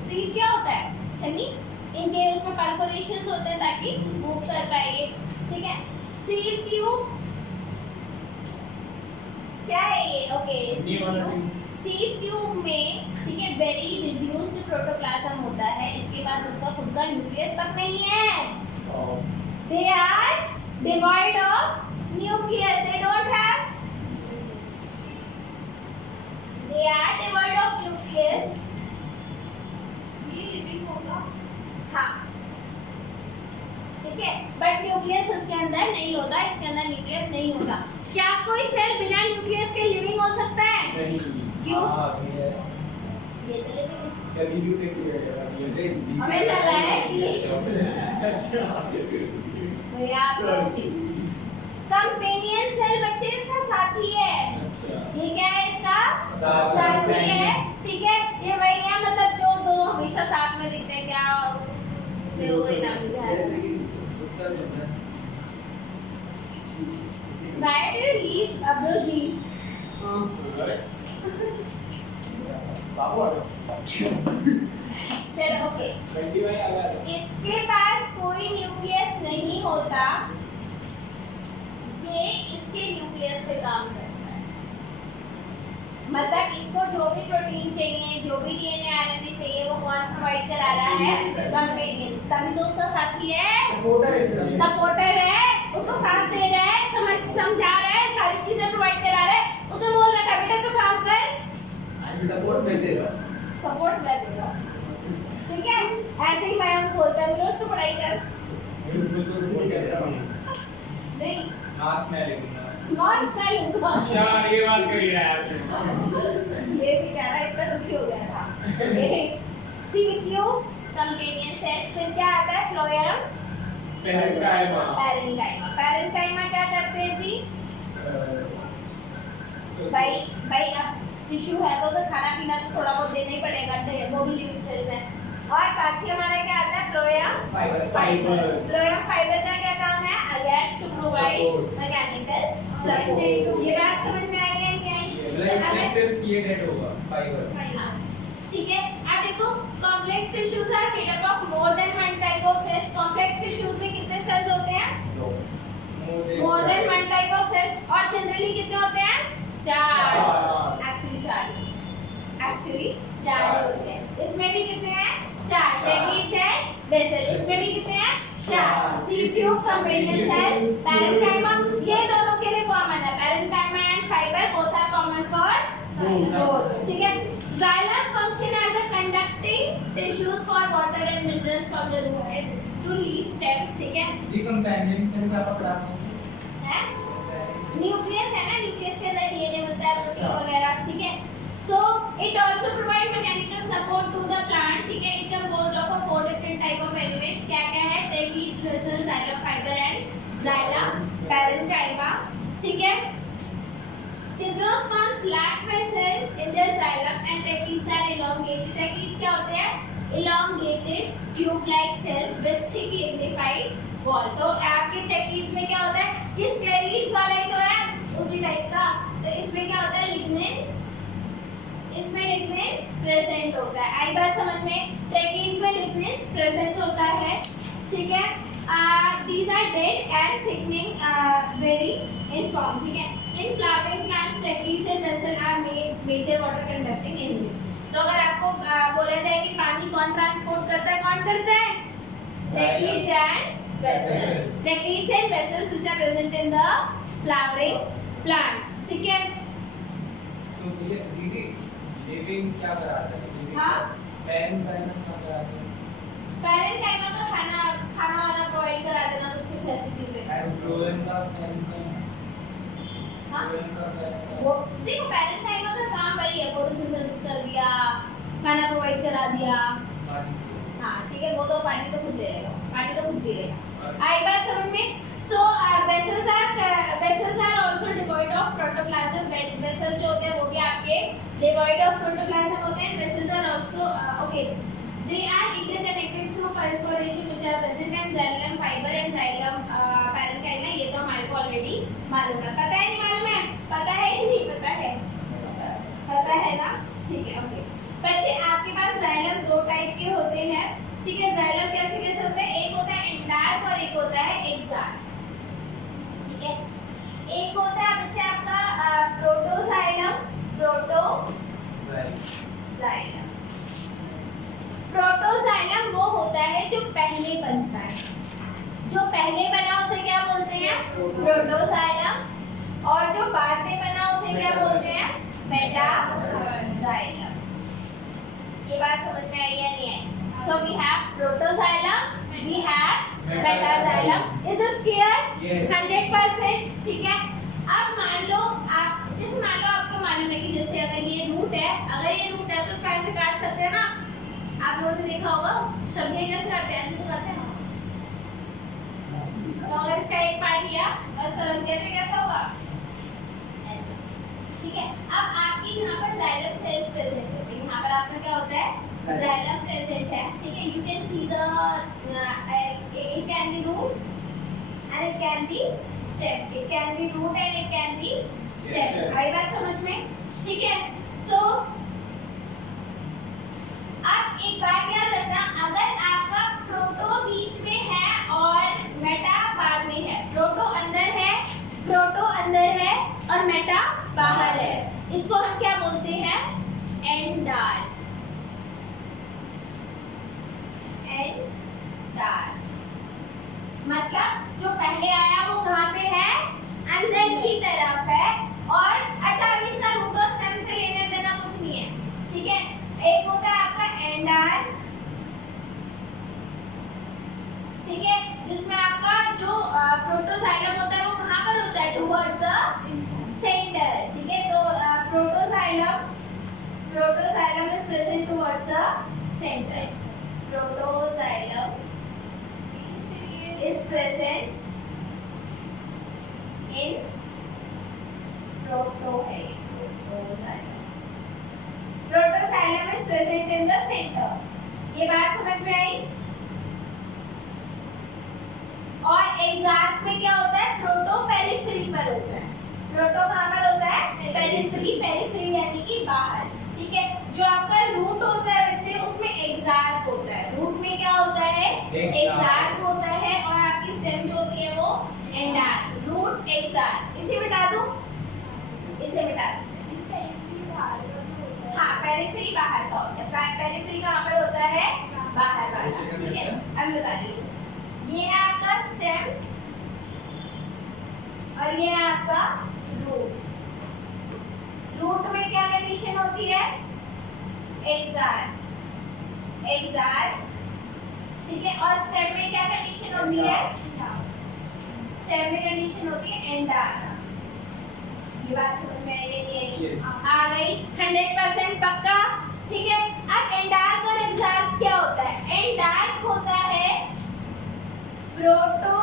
सीव क्या होता है? छन्नी, इनके उसमें परफोरेशंस होते हैं ताकि मूव कर पाए, ठीक है। सीव ट्यूब क्या है ये? ओके, सीव ट्यूब में, ठीक है, वेरी रिड्यूस्ड प्रोटोप्लाज्म होता है। इसके पास इसका खुद का न्यूक्लियस तक नहीं है। They are devoid of nucleus, they don't have, they are devoid of nucleus। ये लिविंग होगा, हाँ, ठीक है, बट न्यूक्लियस इसके अंदर नहीं होता, इसके अंदर न्यूक्लियस नहीं होता। क्या कोई सेल बिना न्यूक्लियस के लिविंग हो सकता है? नहीं। क्यों? हाँ, ये है। ये तो लिविंग है। कभी भी देख लिया हमें लग रहा है कि अच्छा भैया कंपेनियन सेल बच्चे इसका साथी है। अच्छा ये क्या है इसका? साथी। साथी है, ठीक है। ये वही है, मतलब जो दो हमेशा साथ में दिखते हैं, क्या देखो वही नाम लिखा है। जैसे कि उत्तर शब्द है। Why do you leave Abrogenes? बाबू आ जाओ। चलो ओके, बंटी भाई आ गया। इसके पास कोई न्यूक्लियस नहीं होता, ये इसके न्यूक्लियस से काम करता है। मतलब इसको जो भी प्रोटीन चाहिए, जो भी डीएनए आरएनए चाहिए, वो कौन प्रोवाइड करा रहा है? कंपेनियन। तभी तो उसका साथी है, सपोर्टर है। सपोर्टर है, उसको साथ दे रहा है, समझा रहा है, सारी चीजें प्रोवाइड करा रहा है। उसे बोल रहा है बेटा तू काम कर, सपोर्ट में दे रहा। सपोर्ट कर देगा, ठीक है। ऐसे ही मैम बोलता है रोज तो पढ़ाई कर, नहीं मार्क्स में लेंगे। नॉन स्टाइल यार ये बात करी है यार। ये बेचारा इतना दुखी हो गया था। सीक्यू कंपेनियन सेल, फिर क्या आता है? Phloem parenchyma. पैरेंकाइमा। पैरेंकाइमा क्या करते हैं जी? भाई अब टिश्यू है तो उसे खाना पीना तो थोड़ा बहुत देना ही पड़ेगा, वो भी लिविंग सेल्स हैं। और बाकी हमारा क्या आता है? Phloem fibre. फ्लोएम फाइबर का क्या काम है? Again to provide mechanical support. ये बात समझ में आई है नहीं आई? इसमें सिर्फ ये डेट होगा फाइबर। ठीक है। अब देखो, complex tissues are made up of more than one type of cells. Complex tissues में कितने सेल्स होते हैं? More than one type of cells. और जनरली कितने होते हैं? चार। एक्चुअली चार होते हैं। इसमें भी कितने हैं? चार। टेक्निक्स है बेसल, इसमें भी कितने हैं? चार। सीट्यूब कंपेनियन सेल, पैरेंकाइमा, ये दोनों के लिए कॉमन है। Parenchyma and fibre both are common for both, ठीक है। Xylem function as a conducting tissues for water and minerals from the root to leaf stem, ठीक है। ये कंपेनियन सेल का पकड़ा है। न्यूक्लियस है ना, न्यूक्लियस के अंदर डीएनए बनता है, प्रोटीन वगैरह, ठीक है। So it also provide mechanical support to the plant, ठीक है। It composed of 4 different type of elements. क्या-क्या है? Tracheids, vessel, xylem, fibre and xylem, parenchyma, ठीक है। Gymnosperms lack vessel in their xylem and trachees are elongated. Trachees क्या होते हैं? Elongated tube-like cells with thick lignified wall. तो आपके trachees में क्या होता है? ये sclerites वाला ही तो है, उसी टाइप का। तो इसमें क्या होता है? लिग्निन, इसमें लिग्निन प्रेजेंट होता है। आई बात समझ में? trachees में लिग्निन प्रेजेंट होता है, ठीक है। These are dead and thickening, very in form, ठीक है। In flowering plants, trachees and vessel are made major water conducting units. तो अगर आपको बोला जाए कि पानी कौन ट्रांसपोर्ट करता है, कौन करता है? Trachees and vessels. Trachees and vessels which are present in the flowering plants, ठीक है। तो ये दीदी लिविंग क्या कराता है? हाँ? पैरेंकाइमा क्या कराता है? पैरेंकाइमा का खाना वाला प्रोवाइड करा देना, कुछ ऐसी चीजें। एंड फ्लोएम का पैरेंकाइमा। हाँ? फ्लोएम का पैरेंकाइमा। वो देखो, पैरेंकाइमा का काम वही है, फोटोसिंथेसिस कर दिया, खाना प्रोवाइड करा दिया। हाँ ठीक है, वो तो पानी तो खुद ले लेगा, पानी तो खुद पी लेगा। आई बात समझ में? So vessels are also devoid of protoplasm. Vessels जो होते हैं वो भी आपके डिवॉइड ऑफ प्रोटोप्लाज्म होते हैं। Vessels are also okay, they are interconnected through perforation which are present in xylem fiber and xylem parenchyma। ये तो हमारे को ऑलरेडी मालूम है। पता है नहीं मालूम है? पता है कि नहीं पता है? पता है ना, ठीक है ओके। बच्चे आपके पास xylem दो टाइप के होते हैं, ठीक है। xylem कैसे कैसे होते हैं? एक होता है एंडार्क और एक होता है एक्सार्क, ठीक है। एक होता है बच्चे आपका प्रोटोजाइलम, प्रोटोजाइलम। प्रोटोजाइलम वो होता है जो पहले बनता है, जो पहले बना उसे क्या बोलते हैं? प्रोटोजाइलम। और जो बाद में बना उसे क्या बोलते हैं? मेटाजाइलम। ये बात समझ में आई या नहीं आई? So we have protoxylem, we have metaxylem. Protoxylem is this clear? Yes. 100%. ठीक है, अब मान लो आप, जैसे मान लो आपको मालूम है कि जैसे अगर ये रूट है, तो इसका ऐसे काट सकते हैं ना, आप लोगों ने देखा होगा सब्जियां कैसे काटते हैं, ऐसे तो काटते हैं ना। तो अगर इसका एक पार्ट लिया और इसका रख दिया तो कैसा होगा, ऐसे। ठीक है, अब आपके यहाँ पर जाइलम सेल्स प्रेजेंट होते हैं, यहाँ पर आपका क्या होता है, जाइलम प्रेजेंट है। ठीक है, you can see the it can be root and it can be stem, it can be root and it can be stem। आई बात समझ में? ठीक है, सो अब एक बात याद रखना, अगर आपका प्रोटो बीच में है और मेटा बाद में है, प्रोटो अंदर है और मेटा बाहर है, इसको हम क्या बोलते हैं, एंडार। मतलब जो पहले आया वो कहाँ पे है, अंदर की तरफ है। और अच्छा, अभी इसका रूट और स्टेम से लेने देना कुछ नहीं है। ठीक है, एक होता है आपका एंडार, ठीक है, जिसमें आपका जो प्रोटोजाइलम होता है वो कहाँ पर होता है, टुवर्ड्स द सेंटर। ठीक है, तो protoxylem is present towards the centre. Protoxylem is present in Protoxylem is present in the center। ये बात समझ में आई? और एग्जैक्ट में क्या होता है, प्रोटो पेरिफेरी पर होता है। प्रोटो कहाँ पर होता है, पेरिफेरी यानी कि बाहर। ठीक है, जो आपका रूट होता है बच्चे, उसमें एग्जैक्ट होता है। रूट में क्या होता है, एग्जैक्ट होता है, और आपकी स्टेम जो होती है वो एंडार। रूट एग्जैक्ट, इसे मिटा दूं, इसे मिटा दूं। हाँ, पेरिफेरी बाहर का होता है। पेरिफेरी कहाँ पर होता है, बाहर वाला। ठीक है, अब बता दीजिए, ये है आपका स्टेम और ये है आपका रूट। रूट में क्या कंडीशन होती है, एग्जैक्ट। ठीक है, और स्टेम में क्या कंडीशन होती है, स्टेम में कंडीशन होती है एंडार। ये बात समझ में आई? आ गई 100% पक्का। ठीक है, अब एंडार्क और एग्जैक्ट क्या होता है, एंडार्क होता है प्रोटो,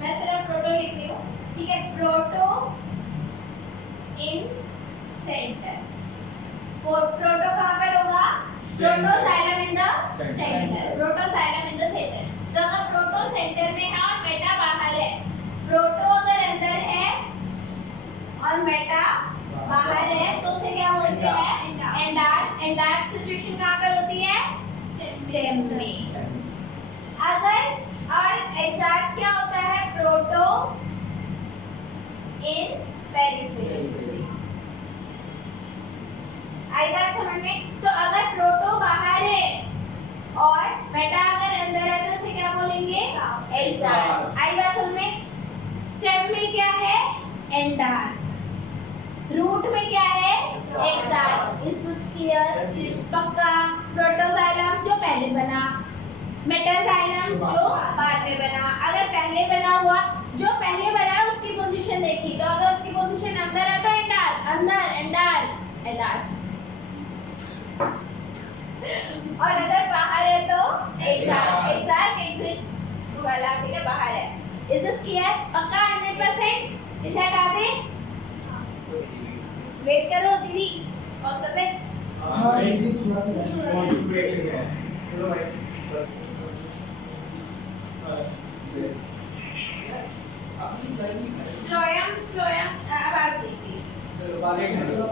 मैं सिर्फ प्रोटो लिख रही हूँ। ठीक है, प्रोटो इन सेंटर। प्रोटो कहाँ पर होगा, protoxylem in the centre. Protoxylem in the centre. तो अगर प्रोटो सेंटर में है और मेटा बाहर है, प्रोटो अगर अंदर है और मेटा बाहर है, तो उसे क्या बोलते हैं, एंडार्क। एंडार्क सिचुएशन कहाँ पर होती है, स्टेम में। अगर और एग्जैक्ट क्या होता है, प्रोटो इन पेरिफेरी। आई बात समझ में? तो अगर प्रोटो बाहर है और मेटा अगर अंदर है तो उसे क्या बोलेंगे, एग्जैक्ट। आई बात समझ में? स्टेम में क्या है, एंडार्क। रूट में क्या है, एग्जैक्ट। इस क्लियर, पक्का। प्रोटोजाइलम जो पहले बना, मेटाजाइलम जो बाद में बना। अगर पहले बना हुआ, जो पहले बना है उसकी पोजीशन देखी, तो अगर उसकी पोजीशन अंदर है तो एंडार्क, अंदर एंडार्क। और अगर बाहर है तो एग्जैक्ट एग्जिट वाला। ठीक है, बाहर है। इज दिस क्लियर, पक्का 100%? इसे हटा दें, वेट करो दीदी, पॉज कर दे। हाँ, एक ही थोड़ा सा वेट है। चलो भाई। फ्लोएम आवाज दे प्लीज। चलो आगे करो।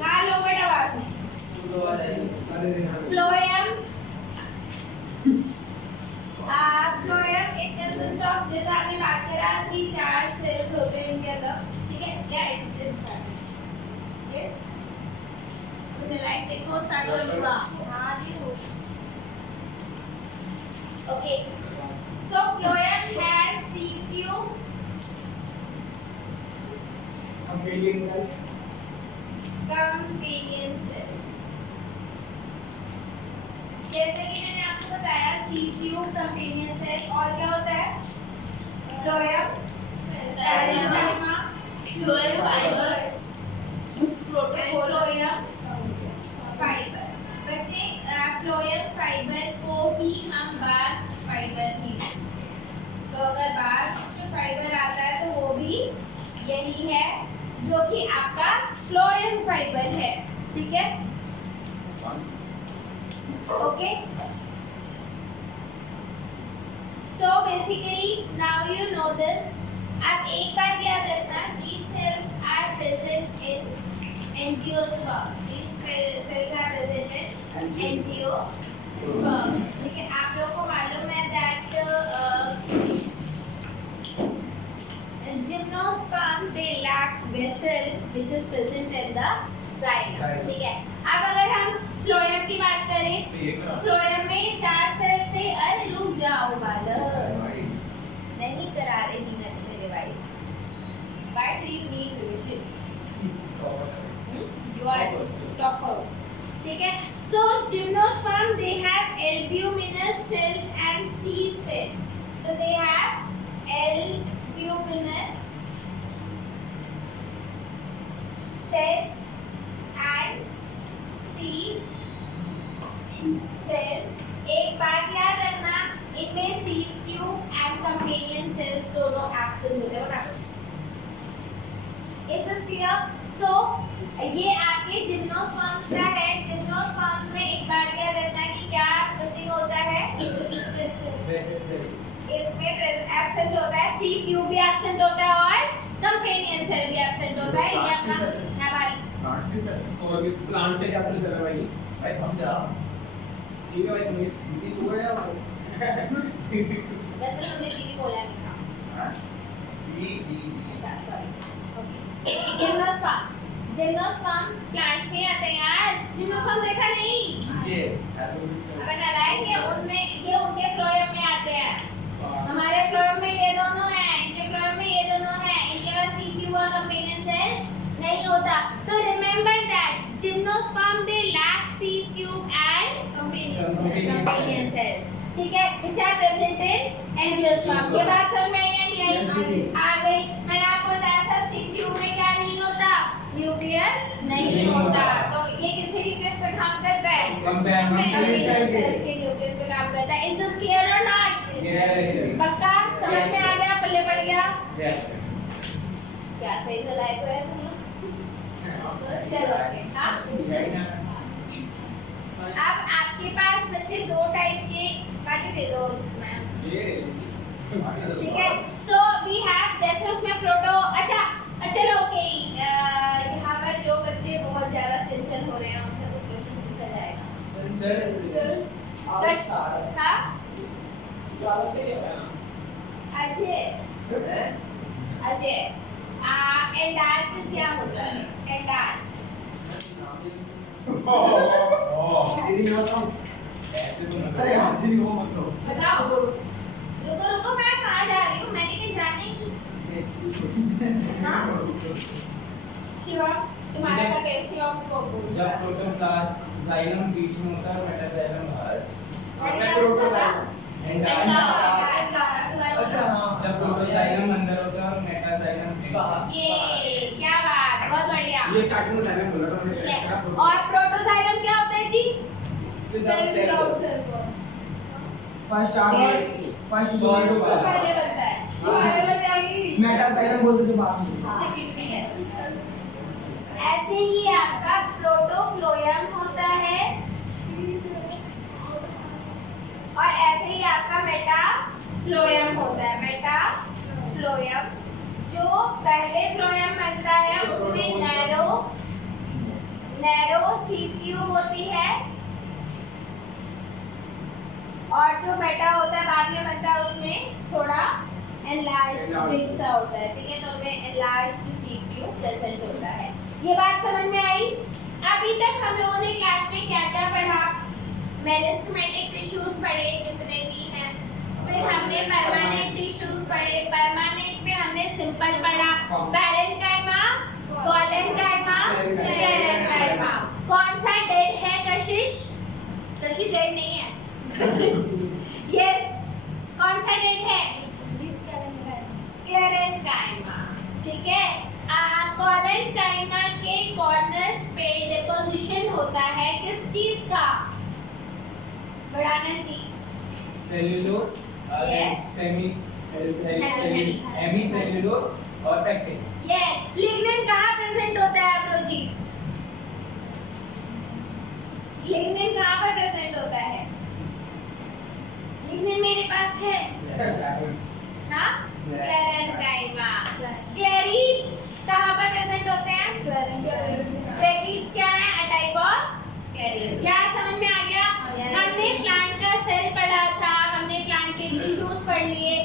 ना लो बेटा, आवाज नहीं। तो आ जाइए। फ्लोएम फ्लोएम एक कंसिस्ट ऑफ, जैसा आपने बात करा कि 4 सेल्स होते हैं इनके अंदर। ठीक है, या इट इज यस, मुझे लाइक देखो स्टार्ट हो चुका। हां जी, हो। Okay, so phloem has sieve tube, companion cell, companion cell. जैसे कि मैंने आपको बताया, सीड ट्यूब कंपेनियन सेल और क्या होता है phloem parenchyma phloem fibres phloem fibre बच्चे फ्लोएम फाइबर को ही हम बास्ट फाइबर भी तो अगर बास्ट फाइबर आता है तो वो भी यही है जो कि आपका फ्लोएम फाइबर है ठीक है okay so basically now you know this अब एक बात याद रखना these cells are present in angiosperm these cells are present in angiosperm ठीक है आप लोगों को मालूम है that gymnosperm they lack vessel which is present in the xylem ठीक है अब अगर हम फ्लोएम की बात करें फ्लोएम में 4 सेल्स थे अरे रुक जाओ बालक नहीं करा रही मेरे भाई why do you need revision you are topper ठीक है so gymnosperm they have albuminous cells and seed cells so they have albuminous cells and seed cells एक बात याद रखना इनमें seed tube and companion cells दोनों एब्सेंट होते हैं इस क्लियर तो ये आपके जिम्नोस्पर्म्स का है जिम्नोस्पर्म्स में एक बात याद रखना कि क्या मिसिंग होता है इसमें एब्सेंट होता है सीड ट्यूब भी एब्सेंट होता है और कंपेनियन सेल भी एब्सेंट होता है ये अपना है भाई प्लांट्स की सर और भी प्लांट्स के चैप्टर चल रहा है भाई भाई हम जा ठीक है भाई तुम्हें दीदी तू है या वैसे मुझे दीदी बोला नहीं था हां दीदी अच्छा सॉरी ओके जिम्नोस्पर्म प्लांट्स में आते हैं यार जिम्नोस्पर्म देखा नहीं ये अगर नारायण के उनमें ये उनके फ्लोएम में आते हैं हमारे फ्लोएम में ये दोनों हैं इनके फ्लोएम में ये दोनों हैं इनके पास सीड ट्यूब और कंपेनियन सेल नहीं होता तो remember that gymnosperm they lack sieve tube and companion cell ठीक है which are present in angiosperm ये बात समझ में आई या नहीं आ गई मैंने आपको बताया था सीड ट्यूब में क्या नहीं होता न्यूक्लियस नहीं होता तो ये किसके न्यूक्लियस पे काम करता है कंपेनियन सेल्स के न्यूक्लियस पे काम करता है इज दिस क्लियर और नॉट यस पक्का समझ में आ गया पल्ले पड़ गया यस क्या सही चलाए तो है चलो हाँ अब आपके पास बच्चे दो टाइप के बाकी दे दो मैम ठीक है सो वी हैव जैसे उसमें प्रोटो अच्छा चलो ओके यहाँ पर जो बच्चे बहुत ज्यादा चंचल हो रहे हैं उनसे कुछ क्वेश्चन पूछा जाएगा आउटसाइड हाँ ज्यादा से क्या अजय अजय एंडार्क क्या होता है एंडार्क दीदी बताओ ऐसे तो मत अरे हां दीदी वो मत लो बताओ रुको रुको मैं कहाँ जा रही हूँ मैंने कहीं जाने की हाँ शिवा तुम्हारा का क्या शिवा को बोल जब प्रोटोप्लाज्म जाइलम बीच में होता है मेटाजाइलम अच्छा जब प्रोटोजाइलम अंदर होता है और मेटाजाइलम ये क्या बात बहुत बढ़िया ये स्टार्टिंग में मैंने बोला था ठीक है और प्रोटोजाइलम क्या होता है जी फर्स्ट फर्स्ट बॉल इसको पहले बनता है जो पहले बन जाएगी मेटाजाइलम बोलते जो बाद में ऐसे ही आपका प्रोटोफ्लोएम होता है और ऐसे ही आपका मेटाफ्लोएम होता है मेटाफ्लोएम जो पहले फ्लोएम बनता है उसमें नैरो सीड ट्यूब होती है और जो मेटा होता है बाद में बनता है उसमें थोड़ा एनलार्ज्ड हिस्सा होता है ठीक है तो उसमें एनलार्ज्ड सीड ट्यूब प्रेजेंट होता है ये बात समझ में आई अभी तक हम लोगों ने क्लास में क्या क्या पढ़ा मेरिस्टेमेटिक टिश्यूज पढ़े जितने भी हैं फिर हमने परमानेंट टिश्यूज पढ़े परमानेंट में हमने सिंपल पढ़ा पैरेन्काइमा कोलेन्काइमा स्टेरेन्काइमा कौन सा डेड है कशिश कशिश डेड नहीं है यस फॉर्मेशन होता है किस चीज का? बढ़ाना जी। Cellulose Yes. हेमीसेल्यूलोज और पैक्टिन। यस, लिग्निन कहाँ प्रेजेंट होता है अप्रोजी? लिग्निन कहाँ पर प्रेजेंट होता है? लिग्निन मेरे पास है हाँ, स्क्लेरेंकाइमा। स्क्लेरीड्स कहाँ पर प्रेजेंट होते हैं? स्क्लेरीड्स क्या है? A type of sclereids. क्या समझ में आ गया? हमने प्लांट का सेल पढ़ा था, हमने प्लांट के टिश्यूज पढ़ लिए।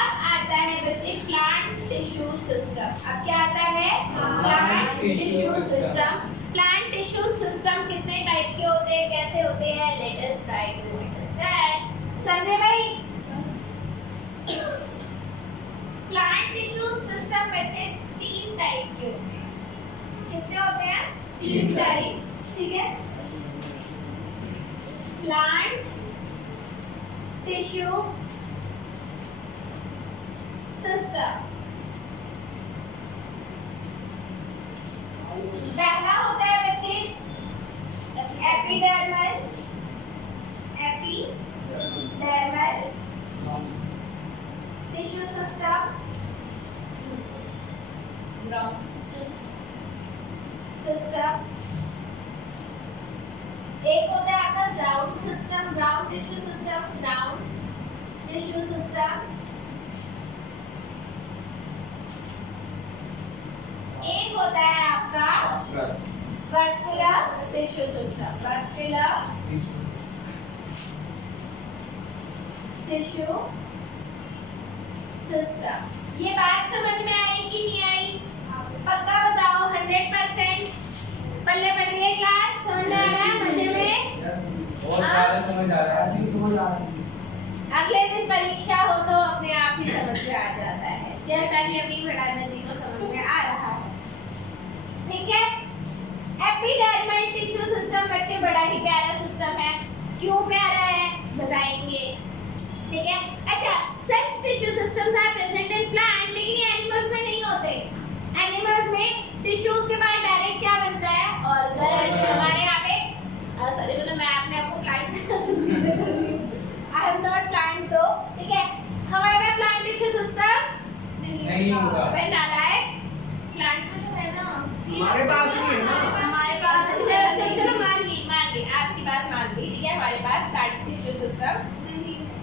अब आता है बच्चे प्लांट टिश्यू सिस्टम। अब क्या आता है? Plant tissue system. Plant tissue system कितने टाइप के होते हैं, कैसे होते हैं? Let us try to understand. समझे भाई? प्लांट टिश्यू सिस्टम बच्चे 3 टाइप के होते हैं। कितने होते हैं? 3 टाइप। ठीक है, प्लांट टिश्यू सिस्टम। पहला होता है बच्चे epidermal tissue system, ground system. एक होता है आपका ground system, ground tissue system, ground tissue system. एक होता है आपका vascular tissue system, vascular tissue system. ये बात समझ में आई कि नहीं आई? पक्का बताओ 100%। पल्ले पड़ गई क्लास? समझ में आ रहा है? मजे में? बहुत ज़्यादा समझ आ रहा है। समझ आ रही है। अगले दिन परीक्षा हो तो अपने आप ही समझ में आ जाता है, जैसा कि अभी भड़ाना जी को समझ में आ रहा है। ठीक है, एपिडर्मल टिश्यू सिस्टम बच्चे बड़ा ही प्यारा सिस्टम है। क्यों प्यारा है बताएंगे। ठीक है, अच्छा, such tissue systems are present in plant, लेकिन ये एनिमल्स में नहीं होते। एनिमल्स में टिश्यूज के बाद डायरेक्ट क्या बनता है? ऑर्गन। हमारे यहाँ पे सॉरी मतलब मैं अपने आप को plant I am not plant तो ठीक है, हमारे में प्लांट टिश्यू सिस्टम नहीं होगा। मैं नालायक, प्लांट में तो है ना। हमारे पास नहीं है ना। हमारे पास चलो मान ली आपकी बात मान ली। ठीक है, हमारे पास प्लांट टिश्यू सिस्टम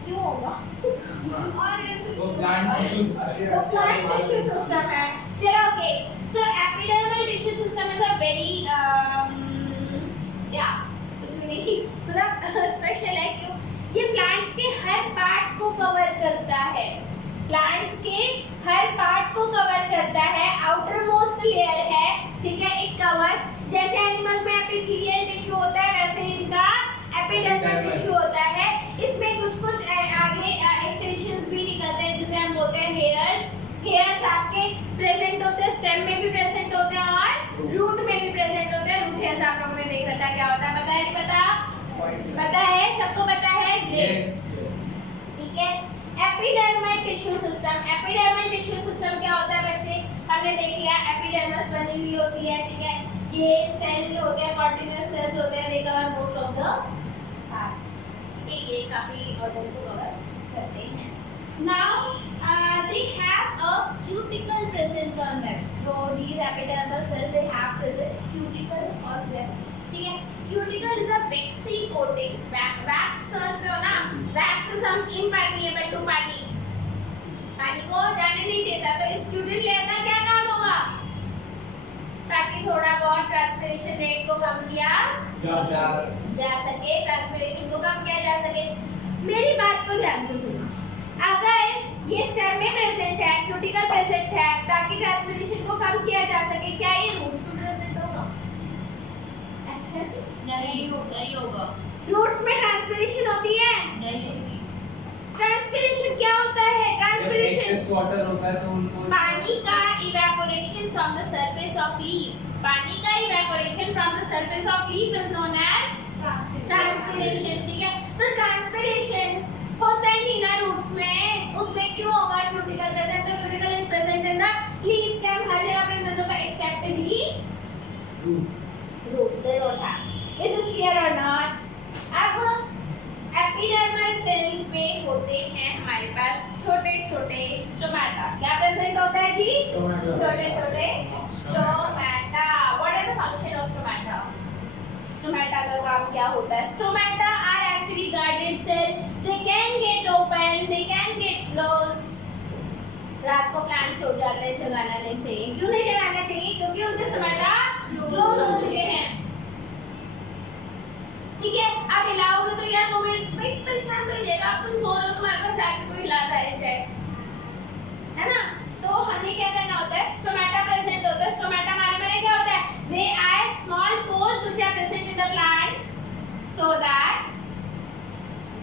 क्यों होगा? वो प्लांट टिश्यू सिस्टम। तो प्लांट टिश्यू सिस्टम है। चलो okay, so epidermal tissue system is a very या कुछ भी नहीं मतलब स्पेशल है। क्यों? ये प्लांट्स के हर पार्ट को कवर करता है। प्लांट्स के हर पार्ट को कवर करता है। आउटर मोस्ट लेयर है, ठीक है, एक कवर्स। जैसे एनिमल्स में एपिथेलियल टिश्यू होता है, वैसे इनका एपिडर्मल टिश्यू होता है। इसमें कुछ कुछ आगे एक्सटेंशंस भी निकलते हैं, जिसे हम बोलते हैं हेयर्स। हेयर्स आपके प्रेजेंट होते हैं, स्टेम में भी प्रेजेंट होते हैं और रूट में भी प्रेजेंट होते हैं। रूट हेयर्स आप लोगों ने देख रखा है, क्या होता है? पता है नहीं पता? पता है? सबको पता है? यस। ठीक है, epidermal tissue system. Epidermal tissue system क्या होता है बच्चे? हमने देख लिया, एपिडर्मिस बनी हुई होती है। ठीक है, ये सेल होते हैं, कॉन्टिन्यूअस सेल्स होते हैं, they cover most of the parts. ठीक है, ये काफी ऑर्गन को कवर करते हैं। Now they have a cuticle present on them. So these epidermal cells they have present cuticle on them. ठीक है, cuticle is a waxy coating. Wax समझते हो ना? Wax is some impermeable to पानी, पानी को जाने नहीं देता। तो इस cuticle लेयर का क्या काम होगा? ताकि थोड़ा बहुत ट्रांसपिरेशन रेट को कम किया जा सके, ट्रांसपिरेशन को कम किया जा सके। मेरी बात को ध्यान से सुनो। अगर ये स्टेम में प्रेजेंट है, क्यूटिकल प्रेजेंट है, ताकि ट्रांसपिरेशन को कम किया जा सके, क्या ये रूट्स में प्रेजेंट होगा? अच्छा जी, नहीं होगा। रूट्स में ट्रांसपिरेशन होती है? नहीं होगी। ट्रांसपिरेशन क्या होता है? ट्रांसपिरेशन एक्सेस वाटर होता है तो उनको पानी का evaporation from the surface of leaf. पानी का evaporation from the surface of leaf is known as transpiration. ठीक है, तो ट्रांसपिरेशन होता ही नहीं ना रूट्स में, उसमें क्यों होगा? क्यूटिकल प्रेजेंट, तो cuticle is present in the leaf stem, हर जगह प्रेजेंट होगा except the root. They don't have होते हैं हमारे पास छोटे छोटे स्टोमेटा। क्या प्रेजेंट होता है जी? छोटे छोटे stomata. What is the function of stomata? Stomata का काम क्या होता है? Stomata are actually guarded cell, they can get open, they can get closed. रात को प्लांट्स हो जाते हैं, जगाना नहीं चाहिए। क्यों नहीं जगाना चाहिए? क्योंकि उनके स्टोमेटा क्लोज हो चुके हैं। ठीक है, आप हिलाओगे तो यार वो भाई परेशान तो जाएगा। आप तुम सो रहे हो, तुम्हारे पास जाके कोई हिलाता है, है ना? तो हमें क्या करना होता है? स्टोमेटा प्रेजेंट होता है। स्टोमेटा हमारे में क्या होता है? They are small pores which are present in the plants so that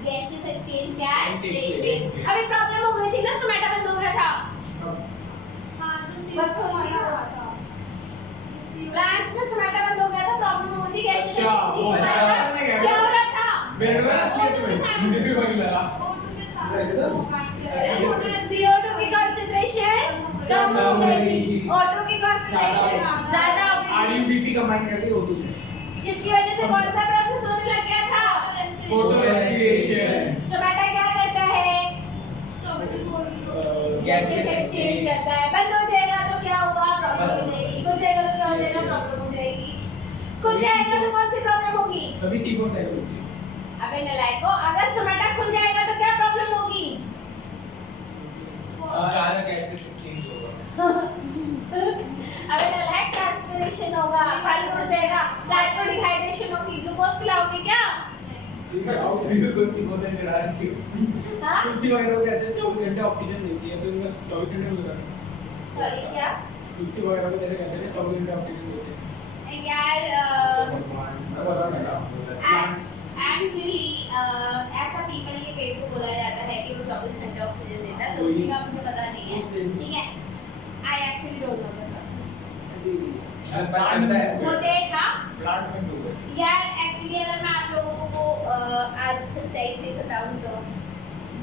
gaseous exchange can take place. अभी प्रॉब्लम हो गई थी ना, स्टोमेटा बंद हो गया था। हाँ, तो बस हो गया। प्लांट्स में स्टोमेटा बंद हो गया था, प्रॉब्लम हो गई थी गैसियस एक्सचेंज। क्या हो रहा था? मेरे को मुझे भी वही लगा। CO2 की कंसंट्रेशन कम हो गई, O2 की कंसंट्रेशन ज्यादा हो गई, आरयूबीपी कंबाइन करके O2 से जिसकी वजह से कौन सा प्रोसेस होने लग गया था? Photo respiration. स्टोमेटा क्या करता है? गैसियस एक्सचेंज करता है। बंद हो जाएगा तो क्या होगा? प्रॉब्लम हो जाएगी। खुल जाएगा तो क्या हो जाएगा? प्रॉब्लम हो जाएगी। खुल जाएगा तो कौन सी प्रॉब्लम होगी? तभी C4 साइकिल होती है। अबे नलायको, अगर स्टोमेटा खुल जाएगा तो क्या प्रॉब्लम होगी? ज्यादा गैसेस एक्सचेंज होगा। अबे नलायक, ट्रांसपिरेशन होगा, पानी उड़ जाएगा, फ्लैट को डिहाइड्रेशन होगी। ग्लूकोज पिलाओगे क्या? ठीक है, आओ ग्लूकोज की बोतल चढ़ा रखी है। हाँ? तुलसी वगैरह को कहते हैं 24 घंटे ऑक्सीजन देती है, तो इनमें 24 घंटे मिल रहा है। सॉरी क्या? तुलसी वगैरह को जैसे कहते हैं 24 घंटे ऑक्सीजन देते हैं। यार मैं बता देगा। एक्चुअली ऐसा पीपल के पेड़ को बोला जाता है कि वो 24 घंटे ऑक्सीजन देता है। तुलसी का मुझे पता नहीं है, ठीक है? I actually don't know the process. मुझे ना प्लांट में क्यों है? यार एक्चुअली अगर मैं आप लोगों को आज सच्चाई से बताऊं तो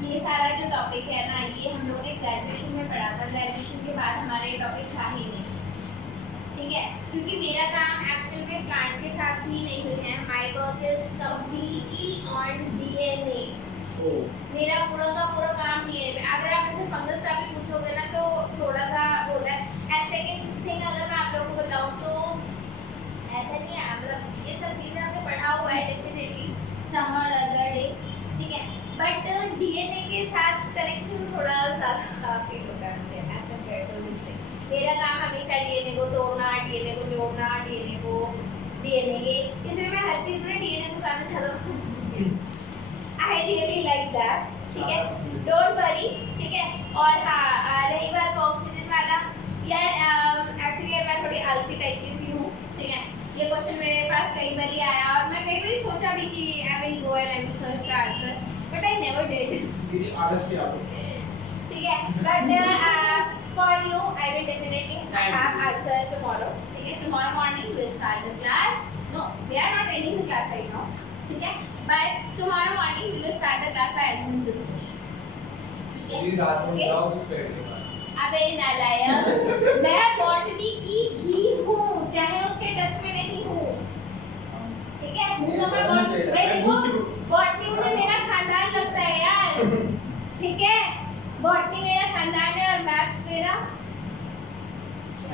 ये सारा जो टॉपिक है ना, ये हम लोगों ने ग्रेजुएशन में पढ़ा था। ग्रेजुएशन के बाद हमारे ये टॉपिक था ही नहीं, ठीक है? क्योंकि मेरा काम एक्चुअल में प्लांट के साथ ही नहीं है। My work is completely on DNA. मेरा पूरा का पूरा काम डीएनए पे। अगर आप ऐसे फंगस का भी पूछोगे ना तो थोड़ा सा होता है। एंड सेकंड थिंग अगर मैं आप लोगों को बताऊं तो ऐसा नहीं है, मतलब ये सब चीज़ें आपने पढ़ा हुआ है डेफिनेटली सम और अदर डे, ठीक है? बट डीएनए के साथ कनेक्शन थोड़ा ज़्यादा फिट होता है एज कम्पेयर टू दूसरे। मेरा काम हमेशा डीएनए को तोड़ना, डीएनए को जोड़ना, डीएनए ये, इसलिए मैं हर चीज़ में डीएनए को सामने ज़्यादा पसंद है। आई रियली लाइक दैट, ठीक है? डोंट वरी, ठीक है? और हाँ, रही बात ऑक्सीजन वाला, यार एक्चुअली मैं थोड़ी आलसी टाइप की सी हूँ, ठीक है? ये क्वेश्चन मेरे पास कई बार आया और मैं कई बार सोचा भी कि I will go and I will search the answer, but I never did. ये आदत से आप ठीक है, but for you I will definitely have answer tomorrow, ठीक है? Tomorrow morning we will start the class. No, we are not ending the class right now, ठीक है? But tomorrow morning we will start the class by answering this question, ठीक है? ये रात में Okay? जाओ कुछ करेंगे। अबे नालायक, मैं बॉटनी की ही हूँ, चाहे उसके टच में नहीं हूँ, ठीक है? हूँ तो मैं बॉटनी मुझे मेरा खानदान लगता है यार, ठीक है? बॉटनी मेरा खानदान है और मैथ्स मेरा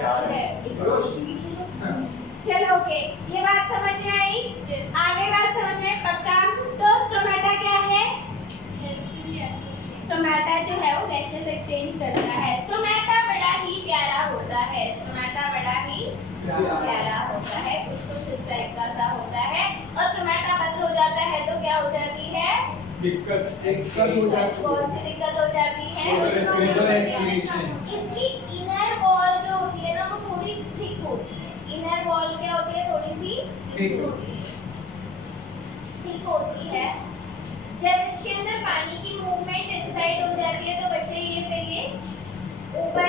यार है। चलो ओके, ये बात समझ में आई? आगे बात समझ में पक्का? तो स्टोमेटा क्या है? स्टोमेटा जो है वो गैसियस एक्सचेंज करता है। स्टोमेटा बड़ा ही प्यारा होता है, स्टोमेटा बड़ा ही प्यारा होता है, कुछ इस टाइप का सा होता है। और स्टोमेटा बंद हो जाता है तो क्या हो जाती है? दिक्कत हो जाती कौन सी दिक्कत हो जाती है? इसकी इनर वॉल जो होती है ना वो थोड़ी थिक होती है। इनर वॉल क्या होती है? थोड़ी सी Thick। थिक होती है। जब इसके अंदर पानी की मूवमेंट इनसाइड हो जाती है तो बच्चे ये फिर ये ऊपर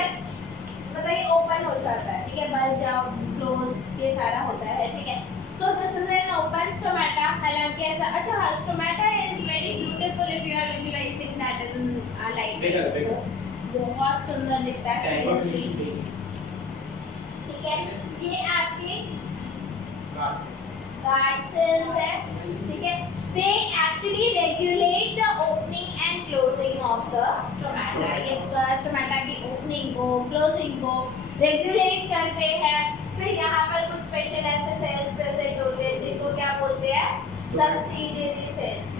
मतलब ये ओपन हो जाता है, ठीक है? बल्ज आउट, क्लोज, ये सारा होता है, ठीक है? So this is an open stomata. हालांकि ऐसा अच्छा हाँ, stomata is very beautiful if you are visualising that in like बहुत सुंदर दिखता है सीरियसली, ठीक है? ये आपके गार्ड सेल्स है, ठीक है? they actually regulate the opening and closing of the stomata. ये stomata की opening को closing को regulate करते हैं. फिर यहाँ पर कुछ special ऐसे cells present होते हैं जिनको क्या बोलते हैं? Subsidiary cells.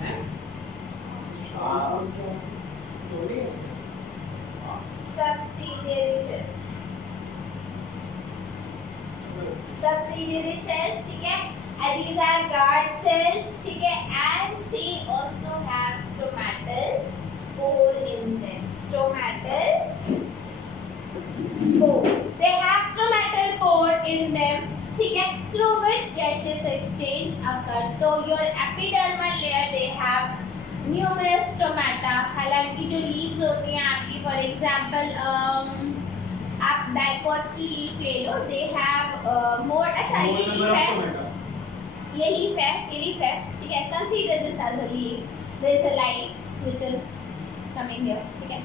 Subsidiary cells. Subsidiary cells, ठीक है? And these are guard cells, ठीक है? And they also have stomatal pore in them. Stomatal pore. They have stomatal pore in them, ठीक है? Through which gaseous exchange occur. So your epidermal layer they have numerous stomata. हालांकि जो leaves होती हैं आपकी, for example, आप dicot की leaf ले लो, they have more. अच्छा ये लीफ है, ये लीफ है, ठीक है? Consider this as a leaf. There is a light which is coming here, ठीक है?